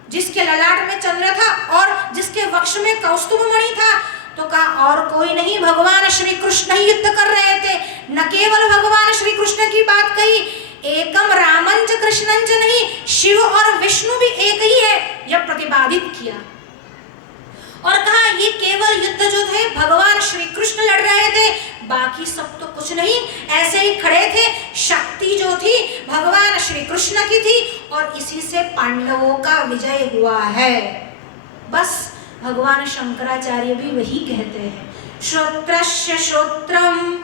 जिसके ललाट में चंद्र था और जिसके वक्ष में कौस्तुभ मणि था? तो कहा, और कोई नहीं, भगवान श्री कृष्ण ही युद्ध कर रहे थे। न केवल भगवान श्री कृष्ण की बात कही, एकम रामंच कृष्णंच नहीं, शिव और विष्णु भी एक ही है, यह प्रतिपादित किया। और कहा ये केवल युद्ध जो थे भगवान श्री कृष्ण लड़ रहे थे, बाकी सब तो कुछ नहीं, ऐसे ही खड़े थे। शक्ति जो थी भगवान श्री कृष्ण की थी और इसी से पांडवों का विजय हुआ है। बस भगवान शंकराचार्य भी वही कहते हैं, श्रोत्रस्य श्रोत्रम।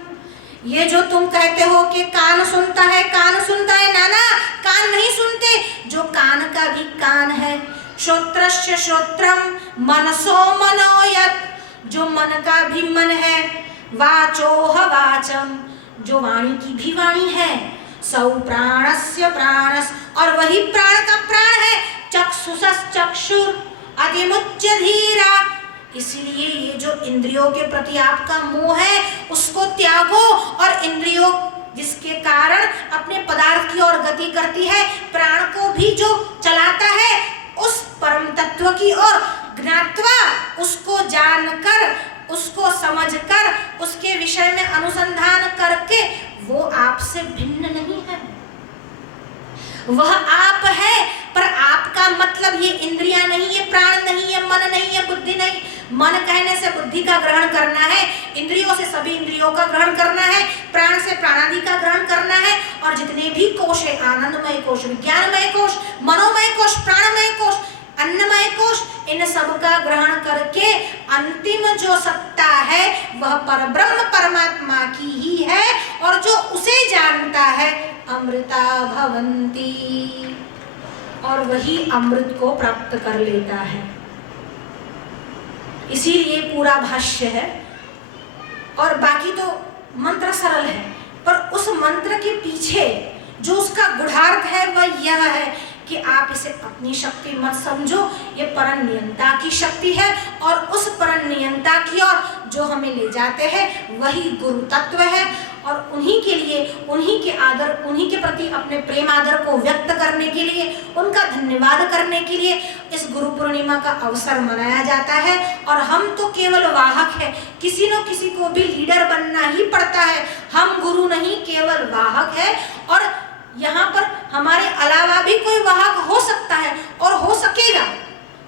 ये जो तुम कहते हो कि कान सुनता है, कान सुनता है, नाना कान नहीं सुनते, जो कान का भी कान है। श्रोत्रस्य श्रोत्रम मनसो मनोयत, जो मन का भी मन है। वाचोह वाचम, जो वाणी की भी वाणी है। सौ प्राणस्य प्राणस, और वही प्राण का प्राण है। चक्षुषस चक्षुर अधिमुच्य धीरा। इसलिए ये जो इंद्रियों के प्रति आपका मोह है उसको त्यागो, और इंद्रियों जिसके कारण अपने पदार्थ की ओर गति करती है, प्राण को भी जो चलाता है उस परम तत्व की ओर ज्ञात्वा, उसको जानकर, उसको समझकर, उसके विषय में अनुसंधान करके, वो आपसे भिन्न नहीं है। वह आप है, पर आपका मतलब ये इंद्रियां नहीं है, प्राण नहीं है, मन नहीं है, बुद्धि नहीं। मन कहने से बुद्धि का ग्रहण करना है, इंद्रियों से सभी इंद्रियों का ग्रहण करना है, प्राण से प्राणादि का ग्रहण करना है, और जितने भी कोश है, आनंदमय कोश, विज्ञानमय कोश, मनोमय कोश, प्राणमय कोश, अन्नमय कोश, इन सब का ग्रहण करके अंतिम जो सत्ता है वह परब्रह्म परमात्मा की ही है, और जो उसे जानता है अमृता भवन्ति, और वही अमृत को प्राप्त कर लेता है। इसीलिए पूरा भाष्य है, और बाकी तो मंत्र सरल है, पर उस मंत्र के पीछे जो उसका गूढ़ार्थ है वह यह है कि आप इसे अपनी शक्ति मत समझो, ये परम नियंता की शक्ति है, और उस परम नियंता की ओर जो हमें ले जाते हैं वही गुरु तत्व है। और उन्हीं के लिए, उन्हीं के आदर, उन्हीं के प्रति अपने प्रेम आदर को व्यक्त करने के लिए, उनका धन्यवाद करने के लिए इस गुरु पूर्णिमा का अवसर मनाया जाता है। और हम तो केवल वाहक है, किसी न किसी को भी लीडर बनना ही पड़ता है, हम गुरु नहीं, केवल वाहक है। और यहाँ पर हमारे अलावा भी कोई वाहक हो सकता है और हो सकेगा,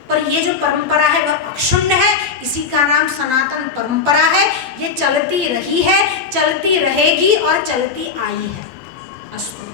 पर ये जो परंपरा है वह अक्षुण्ण है, इसी का नाम सनातन परंपरा है। ये चलती रही है, चलती रहेगी और चलती आई है। अस्तु।